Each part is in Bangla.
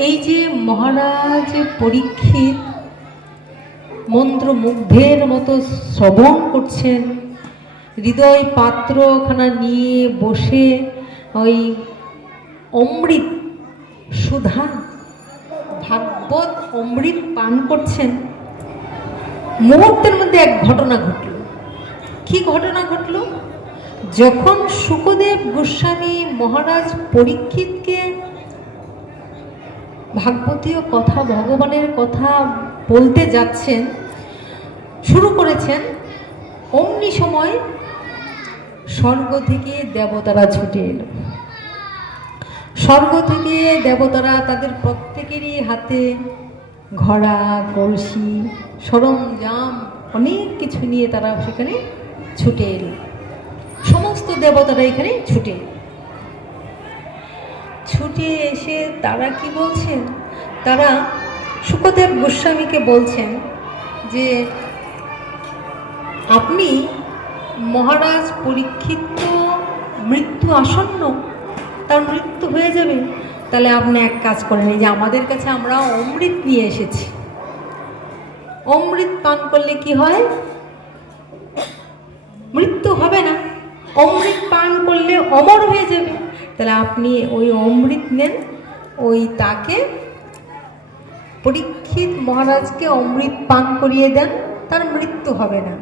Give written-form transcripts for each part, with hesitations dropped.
এই যে মহারাজ পরীক্ষিত মন্ত্রমুগ্ধের মতো শ্রবণ করছেন, হৃদয় পাত্রখানা নিয়ে বসে ওই অমৃত সুধা ভাগবত অমৃত পান করছেন, মুহূর্তের মধ্যে এক ঘটনা ঘটল। কি ঘটনা ঘটল? যখন শুকদেব গোস্বামী মহারাজ পরীক্ষিতকে ভাগবতীয় কথা, ভগবানের কথা বলতে যাচ্ছেন, শুরু করেছেন, অমনি সময় স্বর্গ থেকে দেবতারা ছুটে এলো। স্বর্গ থেকে দেবতারা তাদের প্রত্যেকেরই হাতে ঘোড়া, কলসি, সরঞ্জাম অনেক কিছু নিয়ে তারা সেখানে ছুটে এলো। সমস্ত দেবতারা এখানে ছুটে এসে তারা কি বলছেন? তারা শুকদেব গোস্বামীকে বলছেন যে আপনি মহারাজ পরীক্ষিত মৃত্যু আসন্ন, তার মৃত্যু হয়ে যাবে, তাহলে আপনি এক কাজ করেন, এই যে আমাদের কাছে আমরা অমৃত নিয়ে এসেছি, অমৃত পান করলে কি হয়? মৃত্যু হবে না, অমৃত পান করলে অমর হয়ে যাবে। তাহলে আপনি ওই অমৃত নেন, ওই তাকে পরীক্ষিত মহারাজকে অমৃত পান করিয়ে দেন, তার মৃত্যু হবে না।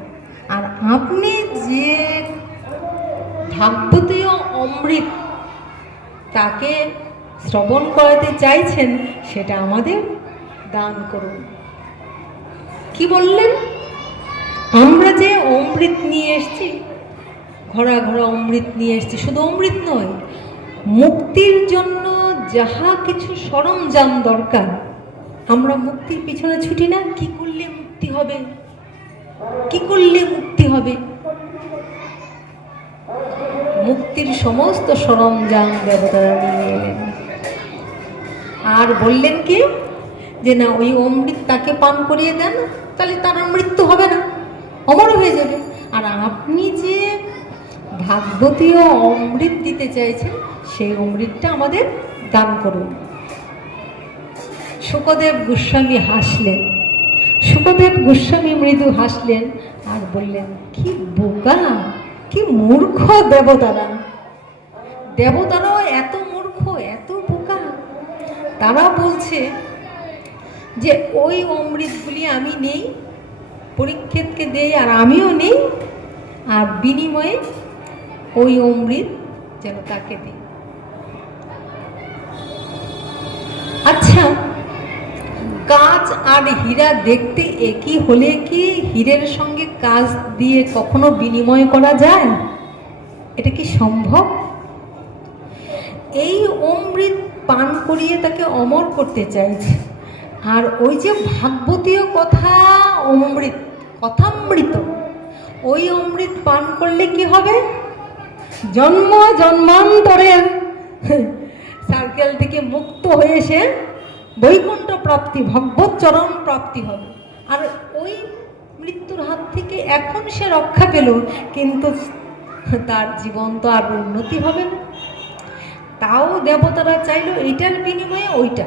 আর আপনি যে ভাগবতীয় অমৃত তাকে শ্রবণ করাতে চাইছেন, সেটা আমাদের দান করুন। কি বললেন? আমরা যে অমৃত নিয়ে এসেছি, ঘোড়া ঘোড়া অমৃত নিয়ে এসেছি, শুধু অমৃত নয়, মুক্তির জন্য যাহা কিছু সরঞ্জাম দরকার, আমরা মুক্তির পিছনে ছুটি না? কি করলে মুক্তি হবে, কি করলে মুক্তি হবে? মুক্তির সমস্ত সরঞ্জাম দেবতারা নিয়ে এলেন আর বললেন কি, যে না, ওই অমৃত তাকে পান করিয়ে দেন, তাহলে তার মৃত্যু হবে না, অমর হয়ে যাবে। আর আপনি যে ভাগবতীয় অমৃত দিতে চাইছেন, সেই অমৃতটা আমাদের দান করুন। শুকদেব গোস্বামী হাসলেন। শুকদেব গোস্বামী মৃদু হাসলেন আর বললেন, কি বোকা, কি মূর্খ দেবতারা! দেবতারাও এত মূর্খ, এত বোকা! তারা বলছে যে ওই অমৃতগুলি আমি নেই, পরীক্ষিতকে দেই, আর আমিও নেই, আর বিনিময়ে ওই অমৃত যেন তাকে দিই। আচ্ছা, কাঁচ আর হীরা দেখতে একই হলে কি হীরের সঙ্গে কাঁচ দিয়ে কখনো বিনিময় করা যায়? এটা কি সম্ভব? এই অমৃত পান করিয়ে তাকে অমর করতে চাইছে। আর ওই যে ভাগবতীয় কথা অমৃত, কথামৃত, ওই অমৃত পান করলে কি হবে? জন্ম জন্মান্তরের সার্কেল থেকে মুক্ত হয়ে সে বৈকুণ্ঠ প্রাপ্তি, ভগবত চরণ প্রাপ্তি হবে। আর ওই মৃত্যুর হাত থেকে এখন সে রক্ষা পেল, কিন্তু তার জীবন তো আর উন্নতি হবে না। তাও দেবতারা চাইলো এইটার বিনিময়ে ওইটা।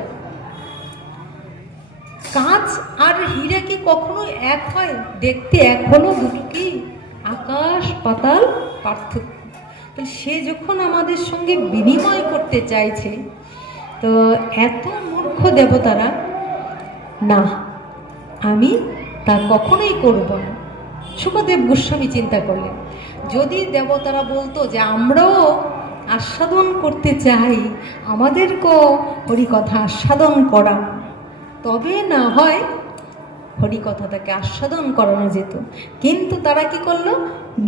কাঁচ আর হীরা কি কখনো এক হয়? দেখতে এক হলো, দুটো কি আকাশ পাতাল পার্থক্য। তাহলে সে যখন আমাদের সঙ্গে বিনিময় করতে চাইছে, তো এত মূর্খ দেবতারা, না, আমি তা কখনোই করব না। শুকদেব গোস্বামী চিন্তা করলেন, যদি দেবতারা বলতো যে আমরাও আস্বাদন করতে চাই, আমাদেরকেও হরিকথা আস্বাদন করা, তবে না হয় হরিকথাটাকে আস্বাদন করানো যেত। কিন্তু তারা কি করলো?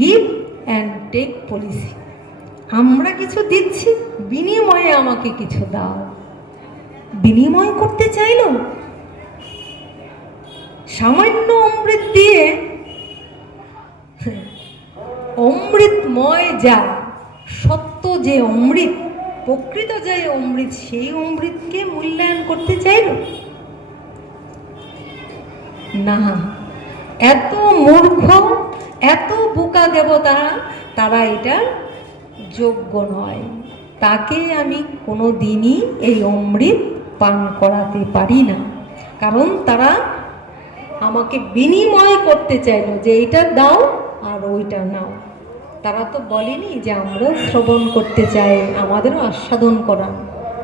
Give and take policy. আমরা কিছু দিচ্ছি, বিনিময়ে আমাকে কিছু দাও। বিনিময় করতে চাইল, সামান্য অমৃত দিয়ে অমৃতময় যা সত্য, যে অমৃত, প্রকৃত যে অমৃত, সেই অমৃতকে মূল্যায়ন করতে চাইল না। এত মূর্খ, এত বোকা দেবতা, তারা এটা যোগ্য নয়। তাকে আমি কোনো দিনই এই অমৃত পান করাতে পারি না, কারণ তারা আমাকে বিনিময় করতে চাইল যে এইটা দাও আর ওইটা নাও। তারা তো বলেনি যে আমরাও শ্রবণ করতে চাই, আমাদেরও আস্বাদন করান,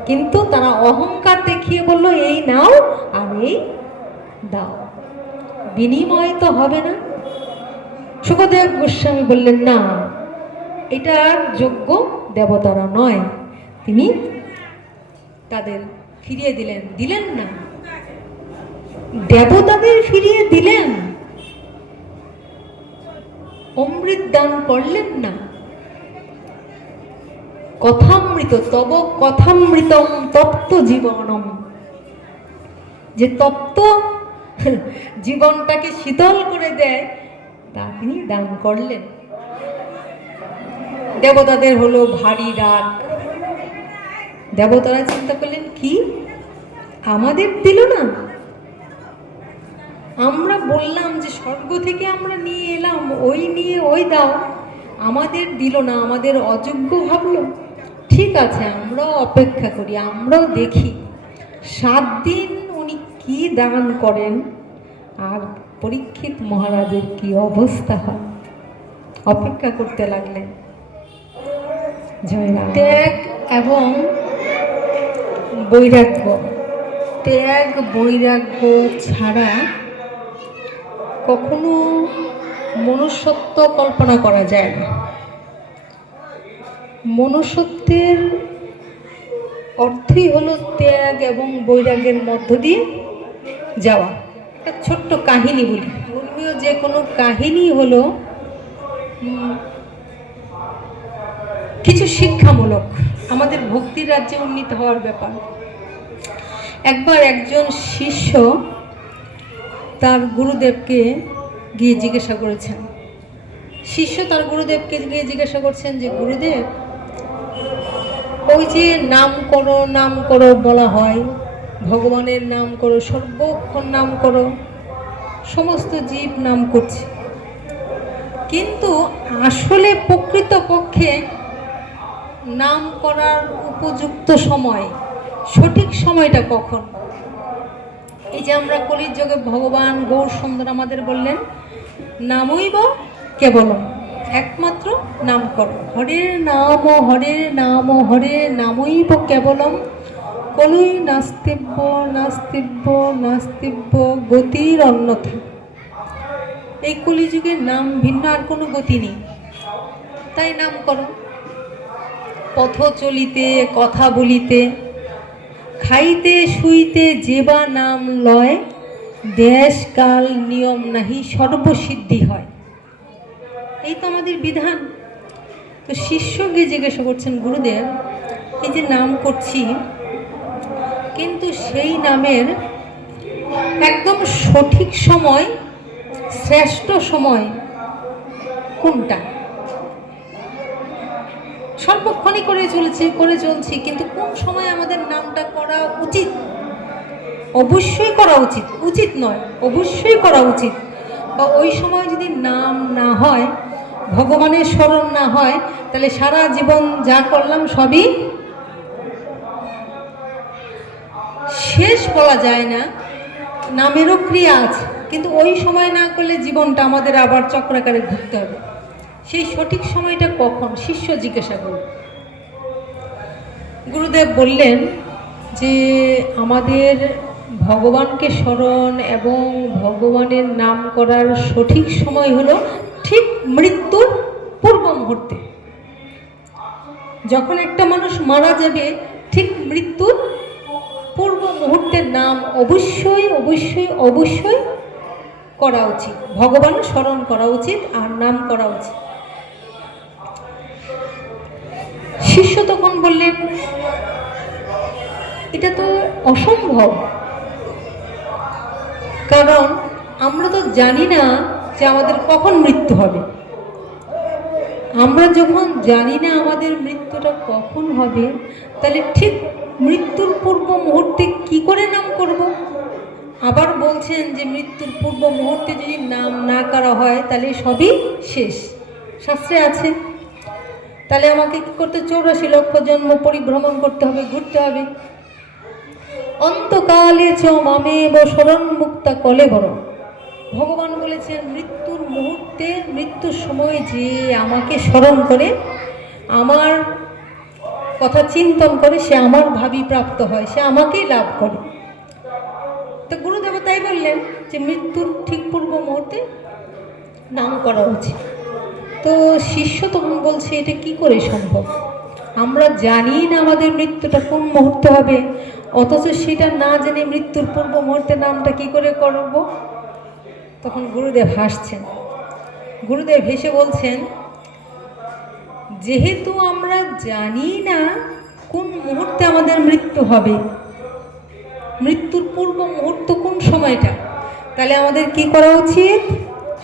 কিন্তু তারা অহংকার দেখিয়ে বলল এই নাও আর এই দাও, বিনিময় তো হবে না। শুকদেব গোস্বামী বললেন না, এটার যোগ্য দেবতারা নয়। তিনি তাদের ফিরিয়ে দিলেন না, দেবতাদের ফিরিয়ে দিলেন, অমৃত দান করলেন না। কথামৃত তব কথামৃতম তপ্ত জীবনম, যে তপ্ত জীবনটাকে শীতল করে দেয় তা তিনি দান করলেন। দেবতাদের হলো ভারী রাগ। দেবতারা চিন্তা করলেন কি আমাদের দিল না, আমরা বললাম যে স্বর্গ থেকে আমরা নিয়ে এলাম, ওই নিয়ে ওই দাও, আমাদের দিল না, আমাদের অযোগ্য ভাবলো। ঠিক আছে, আমরাও অপেক্ষা করি, আমরাও দেখি 7 দিন উনি কি দান করেন আর পরীক্ষিত মহারাজের কি অবস্থা হয়। অপেক্ষা করতে লাগলেন। ত্যাগ এবং বৈরাগ্য, ত্যাগ বৈরাগ্য ছাড়া কখনো মনুষ্যত্ব কল্পনা করা যায় না। মনুষ্যত্বের অর্থই হলো ত্যাগ এবং বৈরাগ্যের মধ্য দিয়ে যাওয়া। একটা ছোট্ট কাহিনী বলি, ধর্মীয় যে কোনো কাহিনী হলো কিছু শিক্ষামূলক, আমাদের ভক্তির রাজ্যে উন্নীত হওয়ার ব্যাপার। একবার একজন শিষ্য তার গুরুদেবকে গিয়ে জিজ্ঞাসা করেছেন, তার গুরুদেবকে গিয়ে জিজ্ঞাসা করছেন যে গুরুদেব, ওই যে নাম করো বলা হয়, ভগবানের নাম করো, সর্বক্ষণ নাম করো, সমস্ত জীব নাম করছে, কিন্তু আসলে প্রকৃতপক্ষে নাম করার উপযুক্ত সময়, সঠিক সময়টা কখন? এই যে আমরা কলির যুগে ভগবান গৌর সুন্দর আমাদের বললেন নামইব কেবলম, একমাত্র নাম করো, হরের নাম হরের নাম হরের নামইব কেবলম, কলুই নাস্তিব্য নাস্তিব্য নাস্তিব্য গতির অন্যথা। এই কলিযুগের নাম ভিন্ন আর কোনো গতি নেই, তাই নাম করো। পথ চলিতে কথা বলিতে খাইতে শুইতে যেবা নাম লয়, দেশ কাল নিয়ম নাহি সর্বসিদ্ধি হয়। এই তো আমাদের বিধান। তো শিষ্যকে জিজ্ঞাসা করছেন, গুরুদেব এই যে নাম করছি, কিন্তু সেই নামের একদম সঠিক সময়, শ্রেষ্ঠ সময় কোনটা? সর্বক্ষণই করে চলছি, কিন্তু কোন সময় আমাদের নামটা করা উচিত? অবশ্যই করা উচিত, উচিত নয়, অবশ্যই করা উচিত। বা ওই সময় যদি নাম না হয়, ভগবানের স্মরণ না হয়, তাহলে সারা জীবন যা করলাম সবই শেষ বলা যায় না। নামেরও ক্রিয়া আছে, কিন্তু ওই সময় না করলে জীবনটা আমাদের আবার চক্রাকারে ঘুরতে হবে। সেই সঠিক সময়টা কখন? শিষ্য জিজ্ঞাসা করল। গুরুদেব বললেন যে আমাদের ভগবানকে স্মরণ এবং ভগবানের নাম করার সঠিক সময় হলো ঠিক মৃত্যুর পূর্ব মুহূর্তে। যখন একটা মানুষ মারা যাবে, ঠিক মৃত্যুর পূর্ব মুহূর্তের নাম অবশ্যই অবশ্যই অবশ্যই করা উচিত, ভগবান স্মরণ করা উচিত আর নাম করা উচিত। শিষ্য তখন বললেন এটা তো অসম্ভব, কারণ আমরা তো জানি না যে আমাদের কখন মৃত্যু হবে। আমরা যখন জানি না আমাদের মৃত্যুটা কখন হবে, তাহলে ঠিক মৃত্যুর পূর্ব মুহূর্তে কি করে নাম করব? আবার বলছেন যে মৃত্যুর পূর্ব মুহূর্তে যদি নাম না করা হয় তাহলে সবই শেষ, শাস্ত্রে আছে। তাহলে আমাকে কি করতে? 84 লক্ষ জন্ম পরিভ্রমণ করতে হবে, ঘুরতে হবে। অন্তকালে চ মামেব শরণ মুক্তা কলেবর। ভগবান বলেছেন মৃত্যুর মুহূর্তে, মৃত্যুর সময় যে আমাকে স্মরণ করে, আমার কথা চিন্তন করে, সে আমার ভাবি প্রাপ্ত হয়, সে আমাকেই লাভ করে। তো গুরুদেব তাই বললেন যে মৃত্যুর ঠিক পূর্ব মুহূর্তে নাম করা উচিত। তো শিষ্য তখন বলছে এটা কি করে সম্ভব? আমরা জানি না আমাদের মৃত্যুটা কোন মুহূর্তে হবে, অথচ সেটা না জেনে মৃত্যুর পূর্ব মুহূর্তে নামটা কি করে করব? তখন গুরুদেব হাসছেন। গুরুদেব হেসে বলছেন, যেহেতু আমরা জানি না কোন মুহূর্তে আমাদের মৃত্যু হবে, মৃত্যুর পূর্ব মুহূর্ত কোন সময়টা, তাহলে আমাদের কি করা উচিত?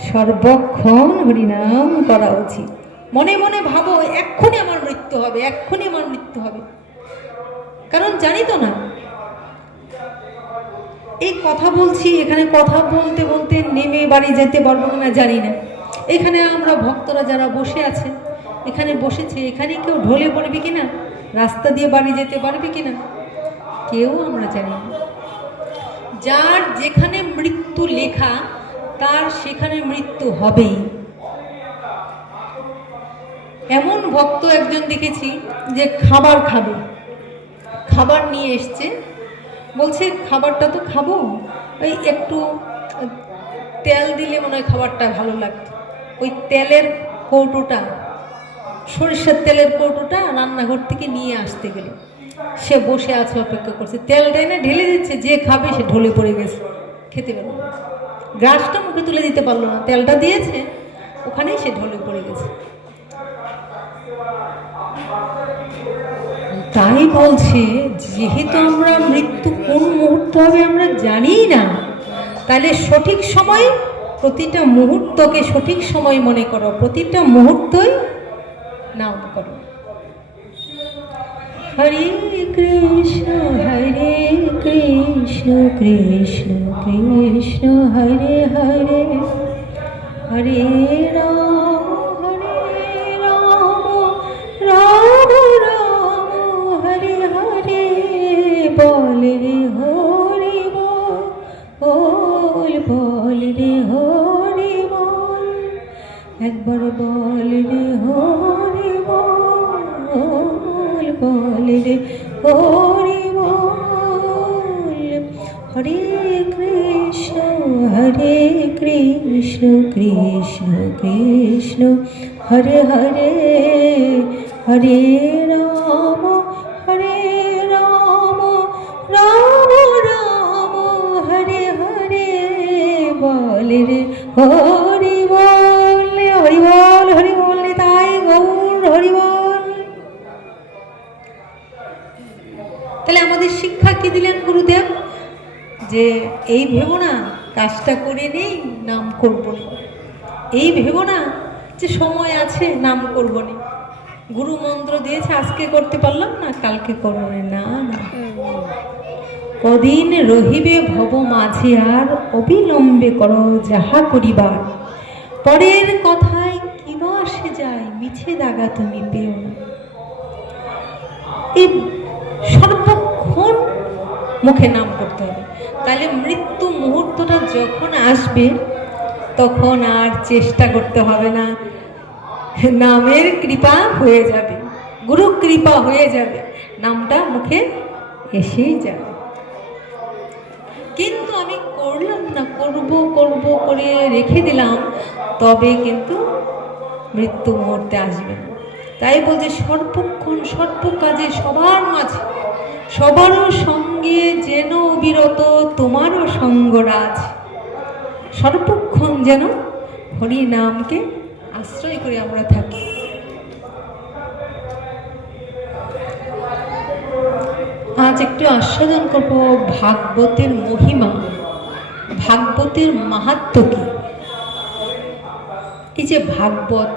সর্বক্ষণ হরিনাম করা উচিত। মনে মনে ভাবো এক্ষুনি আমার মৃত্যু হবে, এক্ষুনি আমার মৃত্যু হবে, কারণ জানি তো না। এই কথা বলছি, এখানে কথা বলতে বলতে নেমে বাড়ি যেতে পারবো কিনা জানি না। এখানে আমরা ভক্তরা যারা বসে আছে, এখানে বসেছে, এখানে কেউ ঢলে পড়বে কিনা, রাস্তা দিয়ে বাড়ি যেতে পারবে কিনা, কেউ আমরা জানি না। যার যেখানে মৃত্যু লেখা, তার সেখানে মৃত্যু হবেই। এমন ভক্ত একজন দেখেছি যে খাবার খাবে, খাবার নিয়ে এসছে, বলছে খাবারটা তো খাবো, ওই একটু তেল দিলে মনে হয় খাবারটা ভালো লাগতো। ওই তেলের কৌটোটা, সরিষার তেলের কৌটোটা রান্নাঘর থেকে নিয়ে আসতে গেল। সে বসে আছে, অপেক্ষা করছে, তেলটাই না ঢেলে দিচ্ছে, যে খাবে সে ঢলে পড়ে গেছে, খেতে পারলো না, গ্রাসটা মুখে তুলে দিতে পারলো না, তেলটা দিয়েছে ওখানেই সে ঢলে পড়ে গেছে। তাই বলছে যেহেতু আমরা মৃত্যু কোন মুহূর্ত হবে আমরা জানি না, তাহলে সঠিক সময়, প্রতিটা মুহূর্তকে সঠিক সময় মনে করো, প্রতিটা মুহূর্তই নাম করো। হরে কৃষ্ণ কৃষ্ণ কৃষ্ণ হরে হরে, হরে রাম রাম রাম হরে হরে, বল রে হরি বল, বল রে হরি বল, একবার বল রে হরি বল, বল রে হরি বল। হরে কৃষ্ণ কৃষ্ণ কৃষ্ণ হরে হরে, হরে রাম রাম রাম হরে হরে, বল রে হরি বল, হরি বল, হরি বল, তাই গৌর হরি বল। তাহলে আমাদের শিক্ষা কি দিলেন গুরুদেব? যে এই ভেবো না কাজটা করে নেই নাম করব না, এই ভেবো না যে সময় আছে নাম করব না, গুরু মন্ত্র দিয়েছে আজকে করতে পারলাম না কালকে করব না, না, কদিন রহিবে ভব মাঝে, আর অবিলম্বে করো যাহা করিবার, পরের কথায় কিবা আসে যায়, মিছে দাগা তুমি পেও না। এই সর্বক্ষণ মুখে নাম করতে হবে, তাহলে মৃত্যু মুহূর্তটা যখন আসবে তখন আর চেষ্টা করতে হবে না, নামের কৃপা হয়ে যাবে, গুরু কৃপা হয়ে যাবে, নামটা মুখে এসেই যাবে। কিন্তু আমি করলাম না, করব করব করে রেখে দিলাম, তবে কিন্তু মৃত্যু মুহূর্তে আসবে না। তাই বলছে সর্বক্ষণ সর্ব কাজে সবার মাঝে সবারও সঙ্গে যেন বিরত তোমারও সঙ্গরাজ, সর্বক্ষণ যেন হরি নামকে আশ্রয় করে আমরা থাকি। আজ একটু আস্বাদন করব ভাগবতের মহিমা, ভাগবতের মাহাত্ম্য কি। এই যে ভাগবত,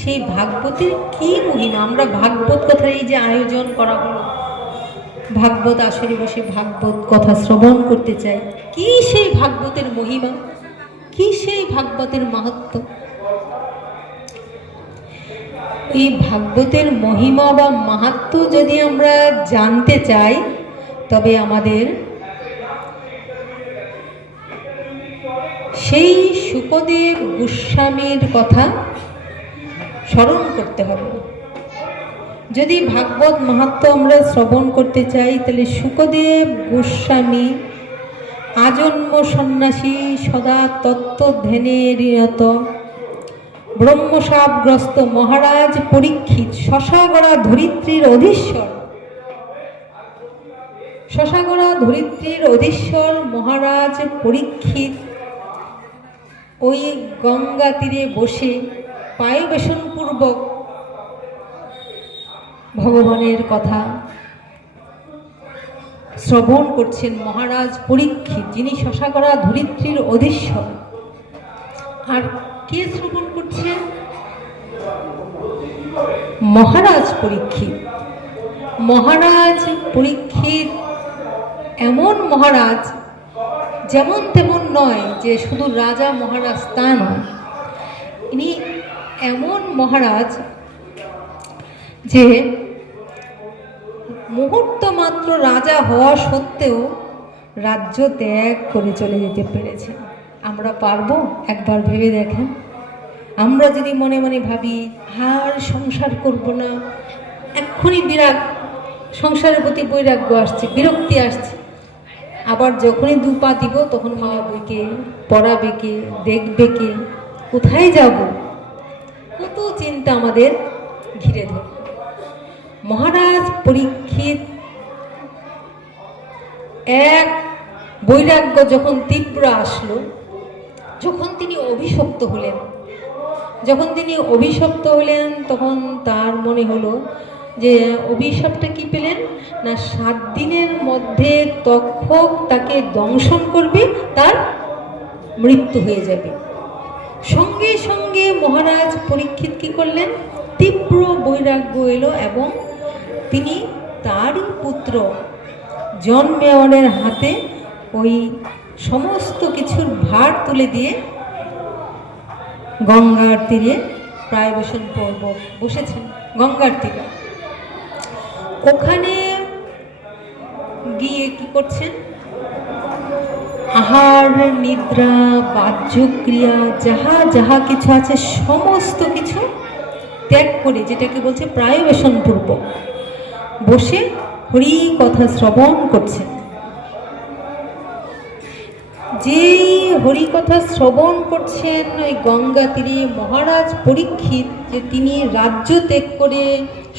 সেই ভাগবতের কি মহিমা, আমরা ভাগবত কথা এই যে আয়োজন করা হলো, ভাগবত আসরে বসে ভাগবত কথা শ্রবণ করতে চাই, কি সেই ভাগবতের মহিমা, কি সেই ভাগবতের মাহাত্ম্য। এই ভাগবতের মহিমা বা মাহাত্ম্য যদি আমরা জানতে চাই, তবে আমাদের সেই শুকদেব গোস্বামীর কথা স্মরণ করতে হবে। যদি ভাগবত মাহাত্ম্য আমরা শ্রবণ করতে চাই, তাহলে শুকদেব গোস্বামী আজন্ম সন্ন্যাসী, সদা তত্ত্বধ্যানে নিরত, ব্রহ্মশাপগ্রস্ত মহারাজ পরীক্ষিত, শশাগড়া ধরিত্রীর অধীশ্বর, শশাগড়া ধরিত্রীর অধীশ্বর মহারাজ পরীক্ষিত ওই গঙ্গা তীরে বসে পায়বেশনপূর্বক ভগবানের কথা শ্রবণ করছেন। মহারাজ পরীক্ষিত, যিনি শশাগড়া ধরিত্রীর অধীশ্বর। আর কে শ্রবণ করছেন? মহারাজ পরীক্ষিত। মহারাজ পরীক্ষিত এমন মহারাজ, যেমন তেমন নয় যে শুধু রাজা মহারাজ তা নয়, ইনি এমন মহারাজ যে মুহূর্ত মাত্র রাজা হওয়া সত্ত্বেও রাজ্য ত্যাগ করে চলে যেতে পেরেছেন। আমরা পারবো? একবার ভেবে দেখেন। আমরা যদি মনে মনে ভাবি আর সংসার করব না, এক্ষুনি বিরাগ, সংসারের প্রতি বৈরাগ্য আসছে, বিরক্তি আসছে, আবার যখনই দুপা দিব তখন ভাববে কে, পড়াবে কে, দেখবে কে, কোথায় যাব, কত চিন্তা আমাদের ঘিরে ধরে। মহারাজ পরীক্ষিত এক বৈরাগ্য যখন তীব্র আসলো, যখন তিনি অভিশপ্ত হলেন, তখন তার মনে হলো যে অভিশাপটা কি পেলেন না, 7 দিনের মধ্যে তক্ষক তাকে দংশন করবে, তার মৃত্যু হয়ে যাবে। সঙ্গে সঙ্গে মহারাজ পরীক্ষিত কি করলেন, তীব্র বৈরাগ্য এলো এবং তিনি তারই পুত্র জনমেজয়ের হাতে ওই সমস্ত কিছুর ভার তুলে দিয়ে গঙ্গার তীরে প্রায়বেশন পর্ব বসেছেন। গঙ্গার তীরে ওখানে গিয়ে কি করছেন, আহার নিদ্রা বাহ্যক্রিয়া যাহা যাহা কিছু আছে সমস্ত কিছু ত্যাগ করে, যেটাকে বলছে প্রায়বেশন পূর্ব, বসে হরি কথা শ্রবণ করছেন। যেই হরি কথা শ্রবণ করছেন ওই গঙ্গা তীরে মহারাজ পরীক্ষিত, যে তিনি রাজ্য ত্যাগ করে,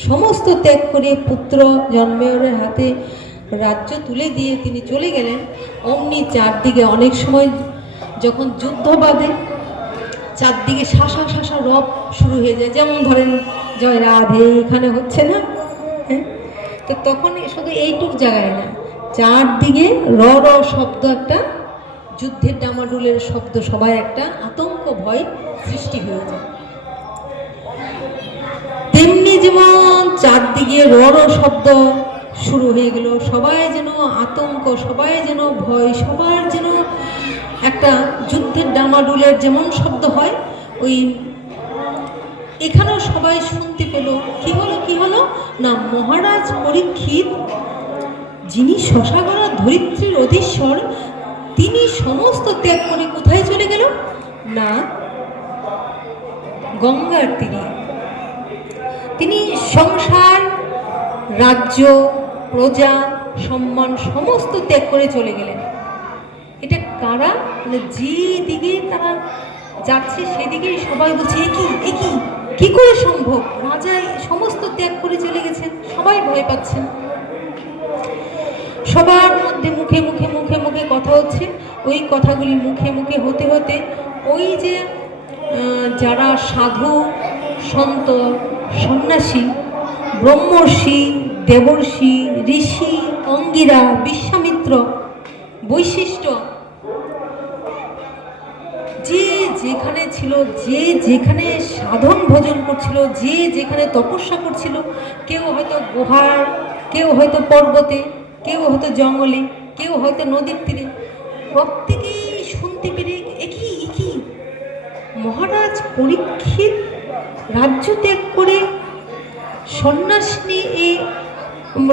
সমস্ত ত্যাগ করে পুত্র জনমেজয়ের হাতে রাজ্য তুলে দিয়ে তিনি চলে গেলেন। অমনি চারদিকে অনেক সময় যখন যুদ্ধ বাঁধে, চারদিকে শাসা শাসা রব শুরু হয়ে যায়, যেমন ধরেন জয় রাধে এখানে হচ্ছে না, হ্যাঁ, তো তখন শুধু এইটুক জায়গায় না, চারদিকে র র শব্দ, একটা যুদ্ধের ডামাডোলের শব্দ, সবাই একটা আতঙ্ক ভয় সৃষ্টি হয়ে যায়। তেমনি যেমন চারদিকে র র শব্দ শুরু হয়ে গেল, সবাই যেন আতঙ্ক, সবাই যেন ভয়, সবার যেন একটা যুদ্ধের ডামাডোলের যেমন শব্দ হয়, ওই এখানেও সবাই শুনতে পেল। কি হলো না, মহারাজ পরীক্ষিত, যিনি শশাগড়া ধরিত্রীর অধীশ্বর, তিনি সমস্ত ত্যাগ করে কোথায় চলে গেল না, গঙ্গার তীরে। তিনি সংসার, রাজ্য, প্রজা, সম্মান সমস্ত ত্যাগ করে চলে গেলেন। এটা কারা, মানে যেদিকে তারা যাচ্ছে সেদিকেই সবাই বলছে কি করে সম্ভব, রাজা সমস্ত ত্যাগ করে চলে গেছেন, সবাই ভয় পাচ্ছেন। সবার মধ্যে মুখে মুখে মুখে মুখে কথা হচ্ছে। ওই কথাগুলি মুখে মুখে হতে হতে ওই যে যারা সাধু সন্ত সন্ন্যাসী, ব্রহ্মর্ষি, দেবর্ষি, ঋষি, অঙ্গিরা, বিশ্বামিত্র, বৈশিষ্ট্য, যে যেখানে ছিল, যে যেখানে সাধন ভোজন করছিল, যে যেখানে তপস্যা করছিল, কেউ হয়তো গুহার, কেউ হয়তো পর্বতে, কেউ হয়তো জঙ্গলে, কেউ হয়তো নদীর তীরে, প্রত্যেকেই শুনতে পেরে একই মহারাজ পরীক্ষিত রাজ্য ত্যাগ করে সন্ন্যাস নিয়ে,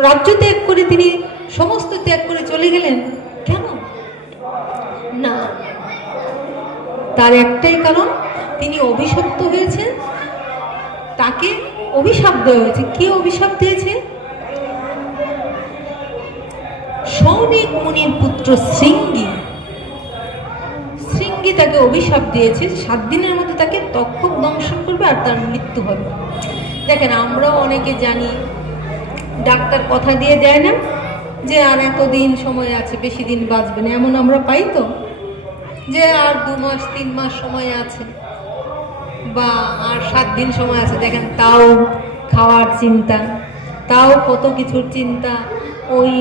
রাজ্য ত্যাগ করে তিনি সমস্ত ত্যাগ করে চলে গেলেন। কেন? না, তার একটাই কারণ, তিনি অভিশপ্ত হয়েছেন, তাকে অভিশাপ দেওয়া হয়েছে। কে অভিশাপ দিয়েছে? সৌনিক মুনির পুত্র শৃঙ্গী। শৃঙ্গী তাকে অভিশাপ দিয়েছে 7 দিনের মধ্যে তাকে তক্ষক দংশন করবে আর তার মৃত্যু হবে। দেখেন, আমরাও অনেকে জানি, ডাক্তার কথা দিয়ে দেয় না যে আর এতদিন সময় আছে, বেশি দিন বাঁচবে না, এমন আমরা পাই তো, যে আর 2 মাস 3 মাস সময় আছে, বা আর 7 দিন সময় আছে। দেখেন, তাও খাওয়ার চিন্তা, তাও কত কিছুর চিন্তা, ওই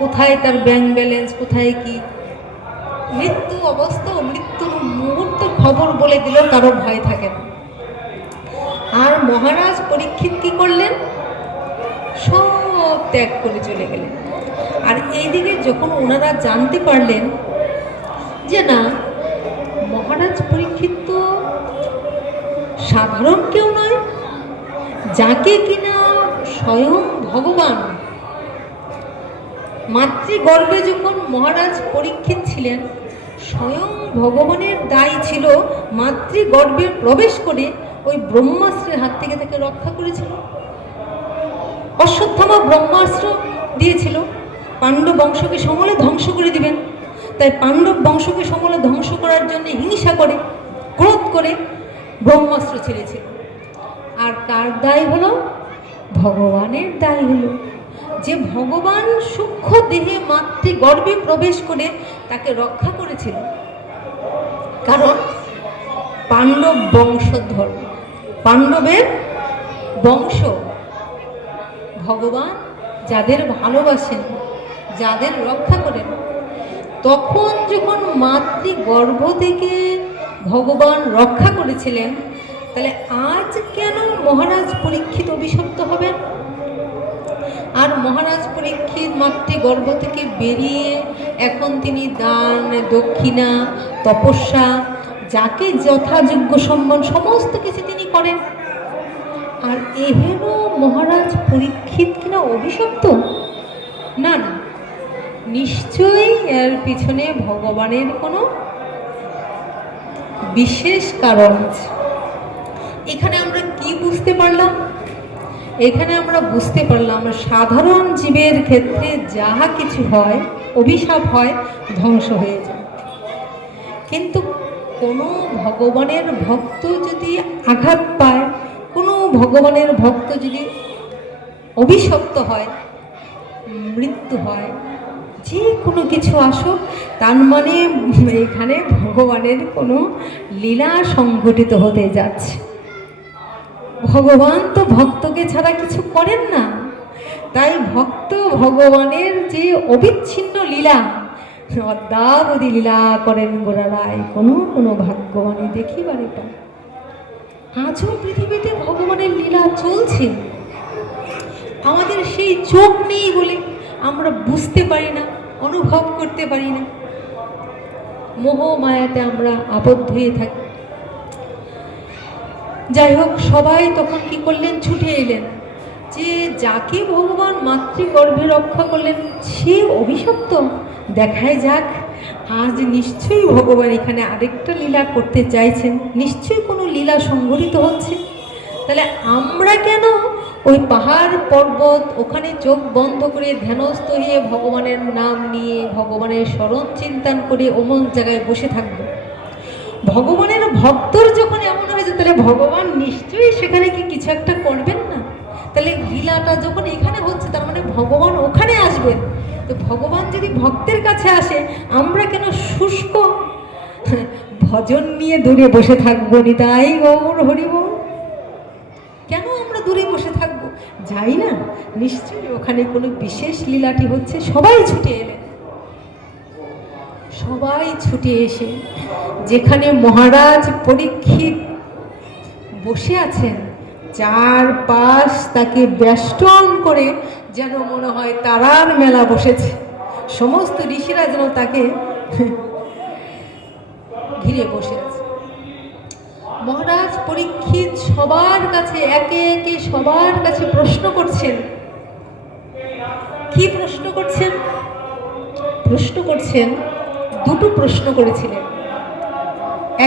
কোথায় তার ব্যাংক ব্যালেন্স, কোথায় কি, মৃত্যু অবস্থা, মৃত্যুর মুহূর্ত খবর বলে দিল, কারো ভয় থাকে না। আর মহারাজ পরীক্ষিত কি করলেন? সব ত্যাগ করে চলে গেলেন। আর এইদিকে যখন ওনারা জানতে পারলেন যে না, মহারাজ পরীক্ষিত তো সাধারণ কেউ নয়, যাকে কিনা স্বয়ং ভগবান, মাতৃগর্ভে যখন মহারাজ পরীক্ষিত ছিলেন, স্বয়ং ভগবানের দায় ছিল মাতৃগর্ভে প্রবেশ করে ওই ব্রহ্মাস্ত্রের হাত থেকে তাকে রক্ষা করেছিল। অশ্বত্থামা ব্রহ্মাস্ত্র দিয়েছিল পাণ্ডব বংশকে সমূলে ধ্বংস করে দিবেন। তাই পাণ্ডব বংশকে সমূলে ধ্বংস করার জন্য হিংসা করে, ক্রোধ করে ব্রহ্মাস্ত্র ছেড়েছিল। আর কার দায় হলো? ভগবানের দায় হলো, যে ভগবান সূক্ষ্ম দেহে মাতৃগর্ভে প্রবেশ করে তাকে রক্ষা করেছিল। কারণ পাণ্ডব বংশধর, পাণ্ডবের বংশ, ভগবান যাদের ভালোবাসেন, যাদের রক্ষা করেন, তখন যখন মাতৃগর্ভ থেকে ভগবান রক্ষা করেছিলেন, তাহলে আজ কেন মহারাজ পরীক্ষিত অভিশপ্ত হবেন? আর মহারাজ পরীক্ষিত মাতৃগর্ভ থেকে বেরিয়ে এখন তিনি দান, দক্ষিণা, তপস্যা, যাকে যথাযোগ্য সম্মান সমস্ত কিছু তিনি করেন। আর এহেন মহারাজ পরীক্ষিত কিনা অভিশপ্ত? না না, নিশ্চয়ই এর পিছনে ভগবানের কোনো বিশেষ কারণ আছে। এখানে আমরা কি বুঝতে পারলাম? এখানে আমরা বুঝতে পারলাম সাধারণ জীবের ক্ষেত্রে যাহা কিছু হয়, অভিশাপ হয়, ধ্বংস হয়ে যায়। কিন্তু কোনো ভগবানের ভক্ত যদি আঘাত পায়, কোনো ভগবানের ভক্ত যদি অভিশপ্ত হয়, মৃত্যু হয়, যে কোনো কিছু আসুক, তার মানে এখানে ভগবানের কোনো লীলা সংঘটিত হতে যাচ্ছে। ভগবান তো ভক্তকে ছাড়া কিছু করেন না, তাই ভক্ত ভগবানের যে অবিচ্ছিন্ন লীলা, অদ্যাবধি লীলা করেন গোরা রায়, কোনো কোনো ভাগ্যবানে দেখিবার এটা। আজও পৃথিবীতে ভগবানের লীলা চলছে, আমাদের সেই চোখ নেই বলে আমরা বুঝতে পারি না, অনুভব করতে পারি না, মোহ মায়াতে আমরা আবদ্ধ হয়ে থাকি। যাই হোক, সবাই তখন কি করলেন? ছুটে এলেন যে যাকে ভগবান মাতৃগর্ভে রক্ষা করলেন সে অভিশপ্ত, দেখায় যাক, আজ নিশ্চয়ই ভগবান এখানে আরেকটা লীলা করতে চাইছেন, নিশ্চয়ই কোনো লীলা সংঘটিত হচ্ছে। তাহলে আমরা কেন ওই পাহাড় পর্বত ওখানে চোখ বন্ধ করে ধ্যানস্থ হয়ে ভগবানের নাম নিয়ে, ভগবানের স্মরণ চিন্তন করে অমন জায়গায় বসে থাকবো? ভগবানের ভক্তর যখন এমন হয়েছে, তাহলে ভগবান নিশ্চয়ই সেখানে কি কিছু একটা করবেন না? তাহলে লীলাটা যখন এখানে হচ্ছে, তার মানে ভগবান ওখানে আসবেন। তো ভগবান যদি ভক্তের কাছে আসে, আমরা কেন শুষ্ক ভজন নিয়ে দূরে বসে থাকবো? নিতাই গৌর হরিবল। কেন আমরা দূরে বসে থাকবো? যাই না, নিশ্চয়ই ওখানে কোনো বিশেষ লীলাটি হচ্ছে। সবাই ছুটে এলেন, সবাই ছুটে এসে যেখানে মহারাজ পরীক্ষিত বসে আছেন, চারপাশ তাকে বেষ্টন করে যেন মনে হয় তারার মেলা বসেছে। সমস্ত ঋষিরা যেন তাকে ঘিরে বসে আছে। মহারাজ পরীক্ষিত সবার কাছে একে একে সবার কাছে প্রশ্ন করছেন কি প্রশ্ন করছেন? প্রশ্ন করছেন, দুটো প্রশ্ন করেছিলেন।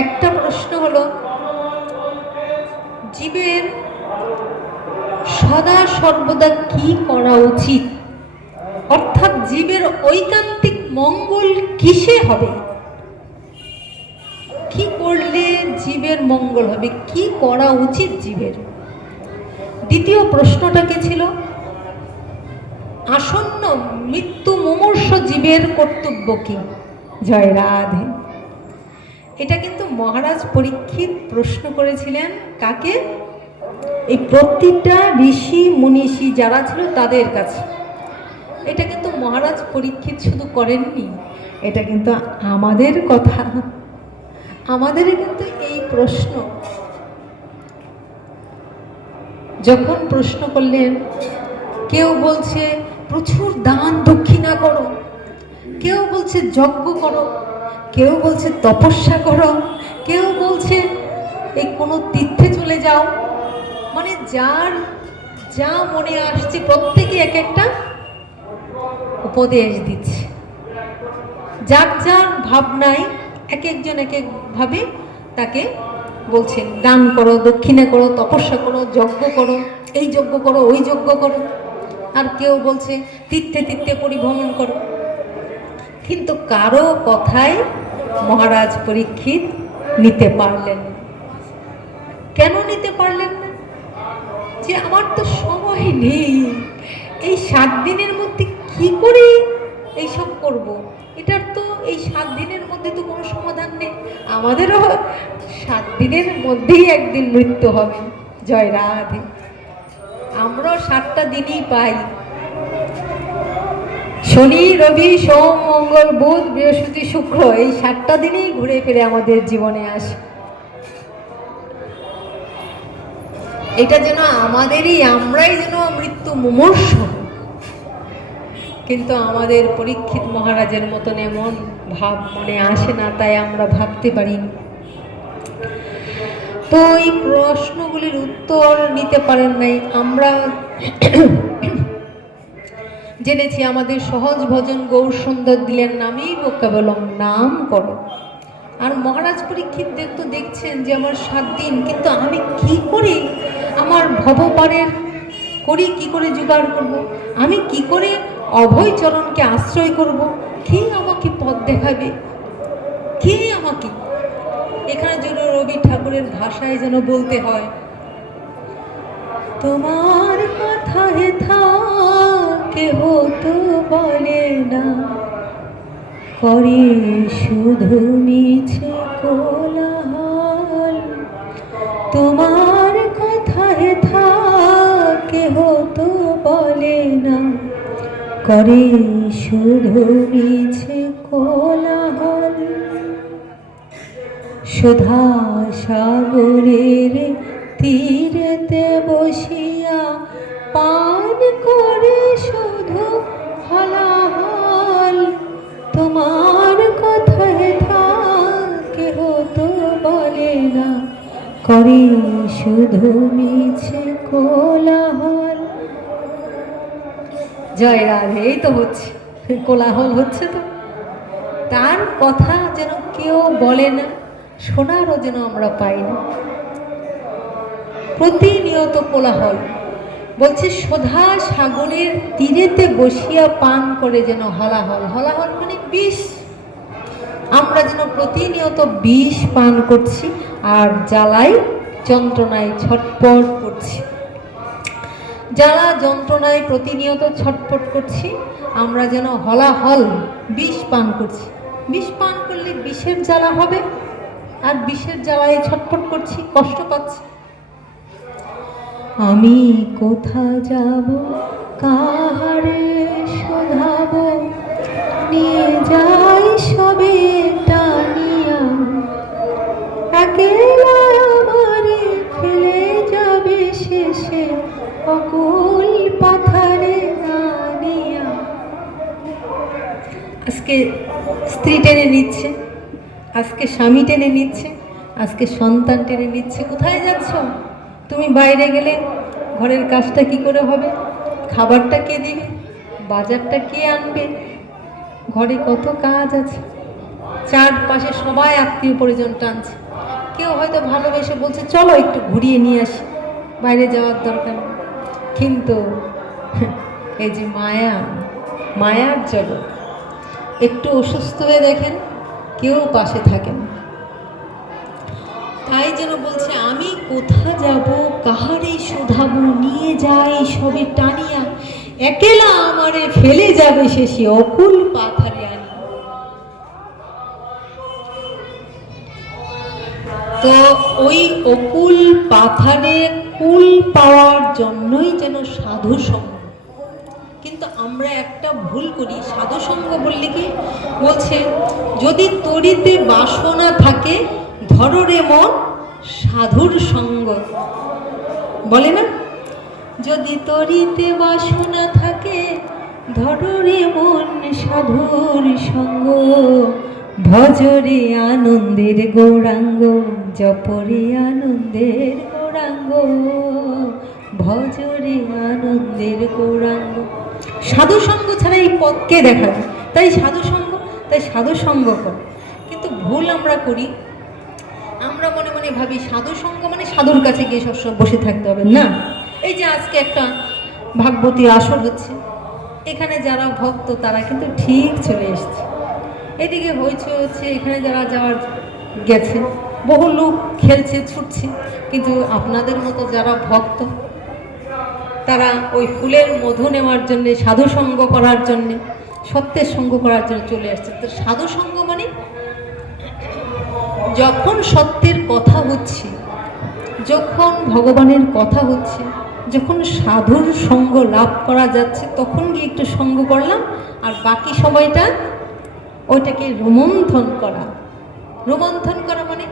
একটা প্রশ্ন হলো, জীবের সদা সর্বদা কি করা উচিত, অর্থাৎ জীবের ঐকান্তিক মঙ্গল কিসে হবে, কি করলে জীবের মঙ্গল হবে, কি করা উচিত জীবের। দ্বিতীয় প্রশ্নটা কি ছিল? আসন্ন মৃত্যু মুমূর্ষ জীবের কর্তব্য কি। জয় রাধে। এটা কিন্তু মহারাজ পরীক্ষিত প্রশ্ন করেছিলেন কাকে? এই প্রতিটা ঋষি মুনিষী যারা ছিল তাদের কাছে। এটা কিন্তু মহারাজ পরীক্ষিত শুধু করেননি, এটা কিন্তু আমাদের কথা, আমাদের কিন্তু এই প্রশ্ন। যখন প্রশ্ন করলেন, কেউ বলছে প্রচুর দান দক্ষিণা করো, কেউ বলছে যজ্ঞ করো, কেউ বলছে তপস্যা করো, কেউ বলছে এই কোনো তীর্থে চলে যাও, মানে যার যা মনে আসছে প্রত্যেকে এক একটা উপদেশ দিচ্ছে। যার যার ভাবনায় এক একজন এক একভাবে তাকে বলছেন দান করো, দক্ষিণা করো, তপস্যা করো, যজ্ঞ করো, এই যজ্ঞ করো, ওই যজ্ঞ করো। আর কেউ বলছে তীর্থে তীর্থে পরিভ্রমণ করো। কিন্তু কারো কথায় মহারাজ পরীক্ষিত নিতে পারলেন না। কেন নিতে পারলেন না? যে আমার তো সময় নেই, এই 7 দিনের মধ্যে কি করে এইসব করব, এটার তো এই 7 দিনের মধ্যে তো কোনো সমাধান নেই। আমাদেরও 7 দিনের মধ্যেই একদিন মৃত্যু হবে। জয় রাধে। আমরাও 7টা দিনই পাই, শনি, রবি, সোম, মঙ্গল, বুধ, বৃহস্পতি, শুক্র, এই 7টা দিনই ঘুরে ফিরে আমাদের জীবনে আসে। এটা যেন আমাদেরই, আমরাই যেন মৃত্যু মুমূর্ষ। কিন্তু আমাদের পরীক্ষিত মহারাজের মতন এমন ভাব মনে আসে না, তাই আমরা ভাবতে পারিনি। তো এই প্রশ্নগুলির উত্তর নিতে পারেন নাই। আমরা জেনেছি আমাদের সহজ ভজন গৌর সুন্দর দিলেন নামেই কেবলম নাম করো। আর মহারাজ পরীক্ষিত তো দেখছেন যে আমার 7 দিন, কিন্তু আমি কি করে আমার ভবপারের করি, কি করে জোগাড় করব, আমি কি করে অভয় চরণকে আশ্রয় করব, কে আমাকে পথ দেখাবে, কে আমাকে। এখানে যেন রবি ঠাকুরের ভাষায় যেন বলতে হয়, তোমার কথা হেথা কেহ তো বলে না, করে শুধু মিছে কোলাহল। তোমার কথা হেথা কেহ তো বলে না, করে শুধু মিছে কোলাহল। সুধা সাগরের তীরেতে বসিয়া পান করে শুধু হলাহল। তোমার কথা হেথা কেহ তো বলে না, করে শুধু মিছে কোলাহল। জয় রাধে। এই তো হচ্ছে কোলাহল, হচ্ছে তো। তার কথা যেন কেউ বলে না, শোনারও যেন আমরা পাই না, প্রতিনিয়ত কোলাহল। বলছে সুধা সাগরের তীরেতে বসিয়া পান করে যেন হলাহল। হলাহল মানে বিষ। আমরা যেন প্রতিনিয়ত বিষ পান করছি আর জ্বালাই যন্ত্রণায় ছটপট করছি। জ্বালা যন্ত্রণায় প্রতিনিয়ত ছটপট করছি, আমরা যেন হলাহল বিষ পান করছি। বিষ পান করলে বিষের জ্বালা হবে, আর বিষের জ্বালায় ছটপট করছি, কষ্ট পাচ্ছি। আমি কোথা যাব, কাহারে শোধাব, নিয়ে যাই সবে টানিয়া, একেলা আমারে ফেলে যাবে শেষে অকুল পাথারে আনিয়া। আজকে স্ত্রী টেনে নিচ্ছে, আজকে স্বামী টেনে নিচ্ছে, আজকে সন্তান টেনে নিচ্ছে। কোথায় যাচ্ছ তুমি? বাইরে গেলে ঘরের কাজটা কি করে হবে, খাবারটা কে দিবে, বাজারটা কে আনবে? ঘরে কত কাজ আছে, চারপাশে সবাই আত্মীয় পরিজন টানছে। কেউ হয়তো ভালোবেসে বলছে চলো একটু ঘুরিয়ে নিয়ে আসি, বাইরে যাওয়ার দরকার নেই। কিন্তু এই যে মায়ার জগৎ, একটু অসুস্থ হয়ে দেখেন কেউ পাশে থাকে না। তাই যেন বলছে আমি কোথা যাব, কাহারে শোধাবো, নিয়ে যাই সবে টানিয়া, একেলা আমারে ফেলে যাবে শেষে অকুল পাথারে আনি। তো ওই অকুল পাথারে কুল পাওয়ার জন্যই যেন সাধু সঙ্গ। কিন্তু আমরা একটা ভুল করি, সাধু সঙ্গ বললে কি বলছে, যদি তরিতে বাসনা থাকে ধররে মন সাধুর সঙ্গ, বলে না? যদি তরিতে বাসনা থাকে ধররে মন সাধুর সঙ্গ, ভজরে আনন্দের গৌরাঙ্গ, জপরে আনন্দের গৌরাঙ্গ, ভজরে আনন্দের গৌরাঙ্গ। সাধু সঙ্গ ছাড়া এই পথকে দেখাবে, তাই সাধু সঙ্গ করে। কিন্তু ভুল আমরা করি, আমরা মনে মনে ভাবি সাধু সঙ্গ মানে সাধুর কাছে গিয়ে সবসময় বসে থাকতে হবে না। এই যে আজকে একটা ভাগবতী আসর হচ্ছে, এখানে যারা ভক্ত তারা কিন্তু ঠিক চলে এসছে, এদিকে হইচই হচ্ছে, এখানে যারা যাওয়ার গেছে, বহু লোক খেলছে ছুটছে, কিন্তু আপনাদের মতো যারা ভক্ত তারা ওই ফুলের মধু নেওয়ার জন্যে, সাধু সঙ্গ করার জন্যে, সত্যের সঙ্গ করার জন্য চলে আসছে। তো সাধু সঙ্গ মানে যখন সত্যের কথা হচ্ছে, যখন ভগবানের কথা হচ্ছে, যখন সাধুর সঙ্গ লাভ করা যাচ্ছে, তখন গিয়ে একটু সঙ্গ করলাম, আর বাকি সময়টা ওইটাকে রোমন্থন করা। রোমন্থন করা মানে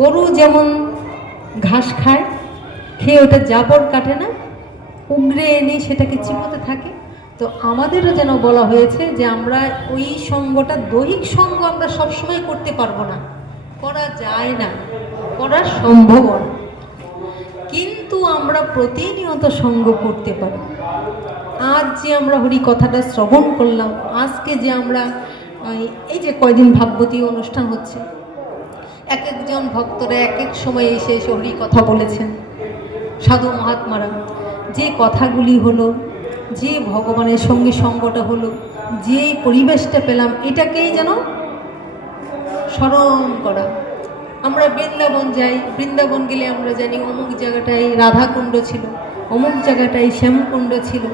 গরু যেমন ঘাস খায়, খেয়ে ওটা জাবর কাটে না, উগড়ে এনে সেটাকে চিবোতে থাকে। তো আমাদেরও যেন বলা হয়েছে যে আমরা ওই সঙ্গটা, দৈহিক সঙ্গ আমরা সবসময় করতে পারবো না, করা যায় না, করা সম্ভব না, কিন্তু আমরা প্রতিনিয়ত সঙ্গ করতে পারি। আজ যে আমরা হরি কথাটা শ্রবণ করলাম, আজকে যে আমরা এই যে কয়দিন ভাগবতী অনুষ্ঠান হচ্ছে, এক একজন ভক্তরা এক এক সময় এসে হরি কথা বলেছেন, সাধু মহাত্মারা, যে কথাগুলি হলো, যে ভগবানের সঙ্গে সঙ্গটা হলো, যে পরিবেশটা পেলাম, এটাকেই যেন স্মরণ করা। আমরা বৃন্দাবন যাই, বৃন্দাবন গেলে আমরা জানি অমুক জায়গাটায় রাধাকুণ্ড ছিল, অমুক জায়গাটায় শ্যামকুণ্ড ছিল,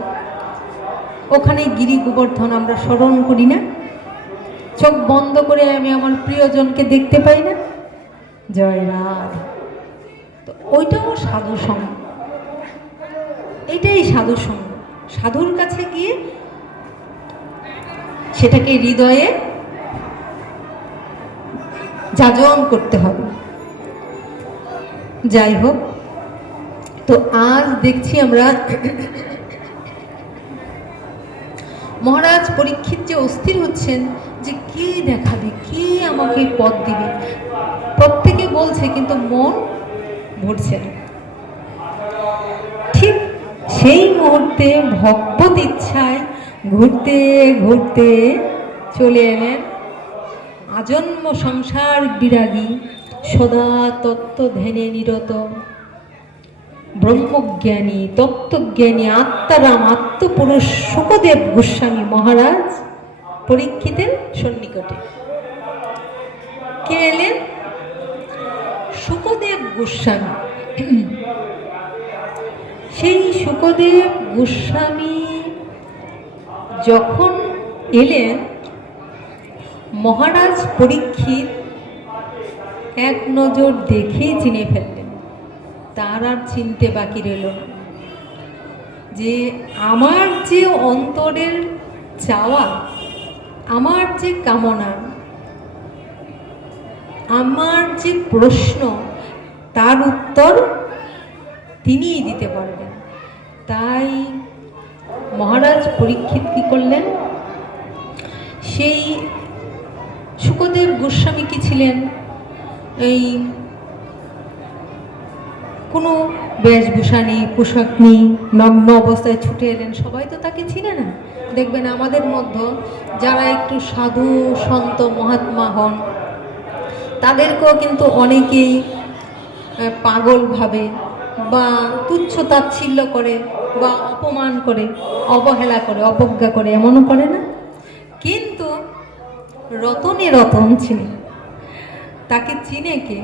ওখানে গিরি গোবর্ধন আমরা স্মরণ করি না? চোখ বন্ধ করে আমি আমার প্রিয়জনকে দেখতে পাই না? জয় রাধা। তো ওইটাও সাধু সঙ্গ, এটাই সাধু সঙ্গ। সাধুর কাছে গিয়ে সেটাকে হৃদয়ে যাজন করতে হবে। যাই হোক, তো আজ দেখছি আমরা মহারাজ পরীক্ষিত যে অস্থির হচ্ছেন যে কে দেখাবে, কে আমাকে পথ দিবে, প্রত্যেকে বলছে কিন্তু মন ভরছে না। ঠিক সেই মুহূর্তে ভগবত ইচ্ছায় ঘুরতে ঘুরতে চলে এলেন আজন্ম সংসার বিরাগী, সদা তত্ত্ব ধ্যানে নিরত ব্রহ্মজ্ঞানী, তত্ত্বজ্ঞানী, আত্মারাম, আত্মপুরুষ শুকদেব গোস্বামী মহারাজ পরীক্ষিতের সন্নিকটে। কে এলেন? শুকদেব গোস্বামী। সেই শুকদেব গোস্বামী যখন এলেন, মহারাজ পরীক্ষিত এক নজর দেখেই চিনে ফেললেন। তার আর চিনতে বাকি রইল না যে আমার যে অন্তরের চাওয়া, আমার যে কামনা, আমার যে প্রশ্ন, তার উত্তর তিনিই দিতে পারবেন। তাই মহারাজ পরীক্ষিত কি করলেন? সেই শুকদেব গোস্বামী কি ছিলেন? এই কোনো বেশভূষা নেই, পোশাক নেই, নগ্ন অবস্থায় ছুটে এলেন, সবাই তো তাকে চিনে না। দেখবেন আমাদের মধ্যে যারা একটু সাধু সন্ত মহাত্মা হন, তাদেরকেও কিন্তু অনেকেই পাগল ভাবে বা তুচ্ছ তাচ্ছিল্য করে বা অপমান করে, অবহেলা করে, অবজ্ঞা করে, এমনও করে না? কিন্তু রতনে রতন চিনে। তাকে চিনে কে?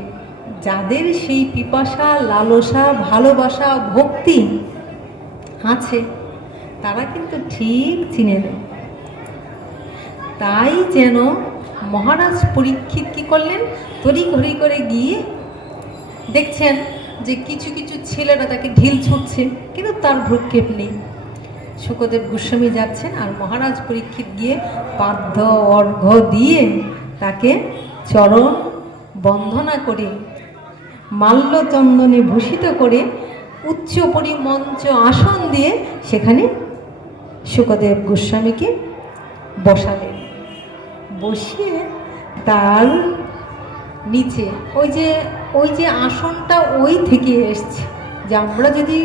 যাদের সেই পিপাসা, লালসা, ভালোবাসা, ভক্তি আছে, তারা কিন্তু ঠিক চিনে নেয়। তাই যেন মহারাজ পরীক্ষিত কি করলেন, তড়িঘড়ি করে গিয়ে দেখছেন যে কিছু কিছু ছেলেরা তাকে ঢিল ছুটছে, কিন্তু তার ভ্রুক্ষেপ নেই। শুকদেব গোস্বামী যাচ্ছেন, আর মহারাজ পরীক্ষিত গিয়ে পাদ্য অর্ঘ্য দিয়ে তাকে চরণ বন্দনা করে, মাল্যচন্দনে ভূষিত করে, উচ্চ পরিমঞ্চ আসন দিয়ে সেখানে শুকদেব গোস্বামীকে বসালেন। বসিয়ে তার নিচে ওই যে আসনটা ওই থেকে এসছে, যে আমরা যদি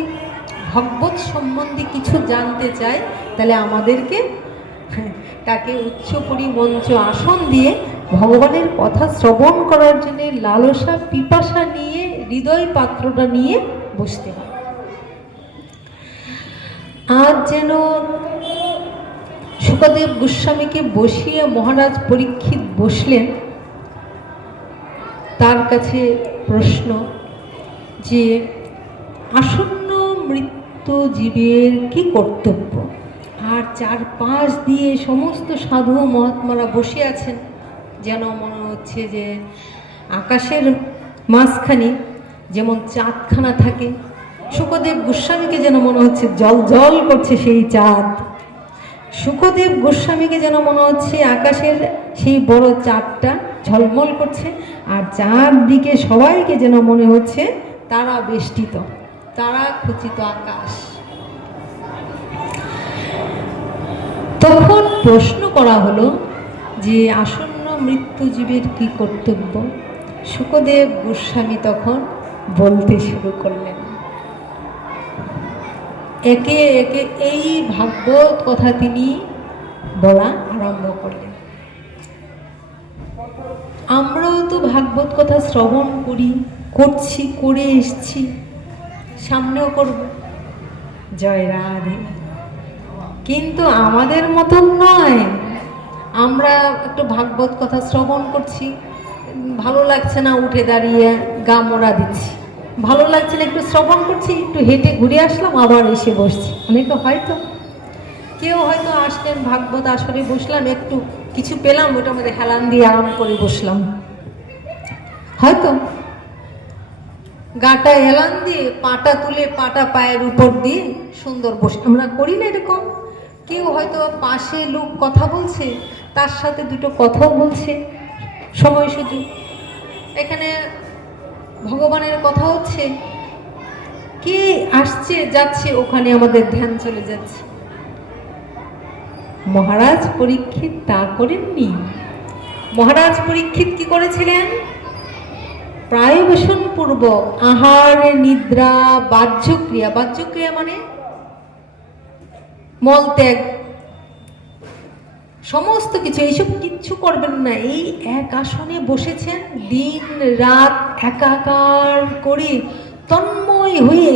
ভগবত সম্বন্ধে কিছু জানতে চাই, তাহলে আমাদেরকে তাকে উচ্চ পরিমঞ্চ আসন দিয়ে ভগবানের কথা শ্রবণ করার জন্য লালসা পিপাসা নিয়ে, হৃদয় পাত্রটা নিয়ে বসতে হয়। আর যেন শুকদেব গোস্বামীকে বসিয়ে মহারাজ পরীক্ষিত বসলেন। তার কাছে প্রশ্ন যে আসন্ন মৃত্যু জীবের কি কর্তব্য? আর চারপাশ দিয়ে সমস্ত সাধু মহাত্মারা বসে আছেন, যেন মনে হচ্ছে যে আকাশের মাঝখানে যেমন চাঁদখানা থাকে, শুকদেব গোস্বামীকে যেন মনে হচ্ছে জল জল করছে সেই চাঁদ। শুকদেব গোস্বামীকে যেন মনে হচ্ছে আকাশের সেই বড় চাঁদটা ঝলমল করছে, আর চারদিকে সবাইকে যেন মনে হচ্ছে তারা বেষ্টিত, তারা খচিত আকাশ। তখন প্রশ্ন করা হলো যে আসন্ন মৃত্যুজীবের কি কর্তব্য? শুকদেব গোস্বামী তখন বলতে শুরু করলেন, একে একে এই ভাগবত কথা তিনি বলা আরম্ভ করলেন। আমরাও তো ভাগবত কথা শ্রবণ করছি, করে এসছি, সামনেও করব। জয় রাধে। কিন্তু আমাদের মতন নয়। আমরা একটু ভাগবত কথা শ্রবণ করছি, ভালো লাগছে না, উঠে দাঁড়িয়ে গা মোড়া দিচ্ছি। ভালো লাগছে না, একটু শ্রবণ করছি, একটু হেঁটে ঘুরে আসলাম, আবার এসে বসছি। অনেকে হয়তো, কেউ হয়তো আসলেন ভাগবত আসরে, বসলাম, একটু কিছু পেলাম, ওটার মধ্যে হেলান দিয়ে আরাম করে বসলাম। হয়তো গাটা হেলান দিয়ে, পাটা তুলে, পাটা পায়ের উপর দিয়ে সুন্দর বসে, আমরা করি না এরকম? কেউ হয়তো পাশে লোক কথা বলছে, তার সাথে দুটো কথাও বলছে, সময় সুযোগ, এখানে ভগবানের কথা হচ্ছে, কে আসছে যাচ্ছে, ওখানে আমাদের ধ্যান চলে যাচ্ছে। মহারাজ পরীক্ষিত তা করেননি। মহারাজ পরীক্ষিত কি করেছিলেন? প্রায়বেশন পূর্বক আহার, নিদ্রা, বাহ্যক্রিয়া, বাহ্যক্রিয়া মানে মলত্যাগ, সমস্ত কিছু, এইসব কিচ্ছু করবেন না। এই এক আসনে বসেছেন, দিন রাত একাকার করে তন্ময় হয়ে,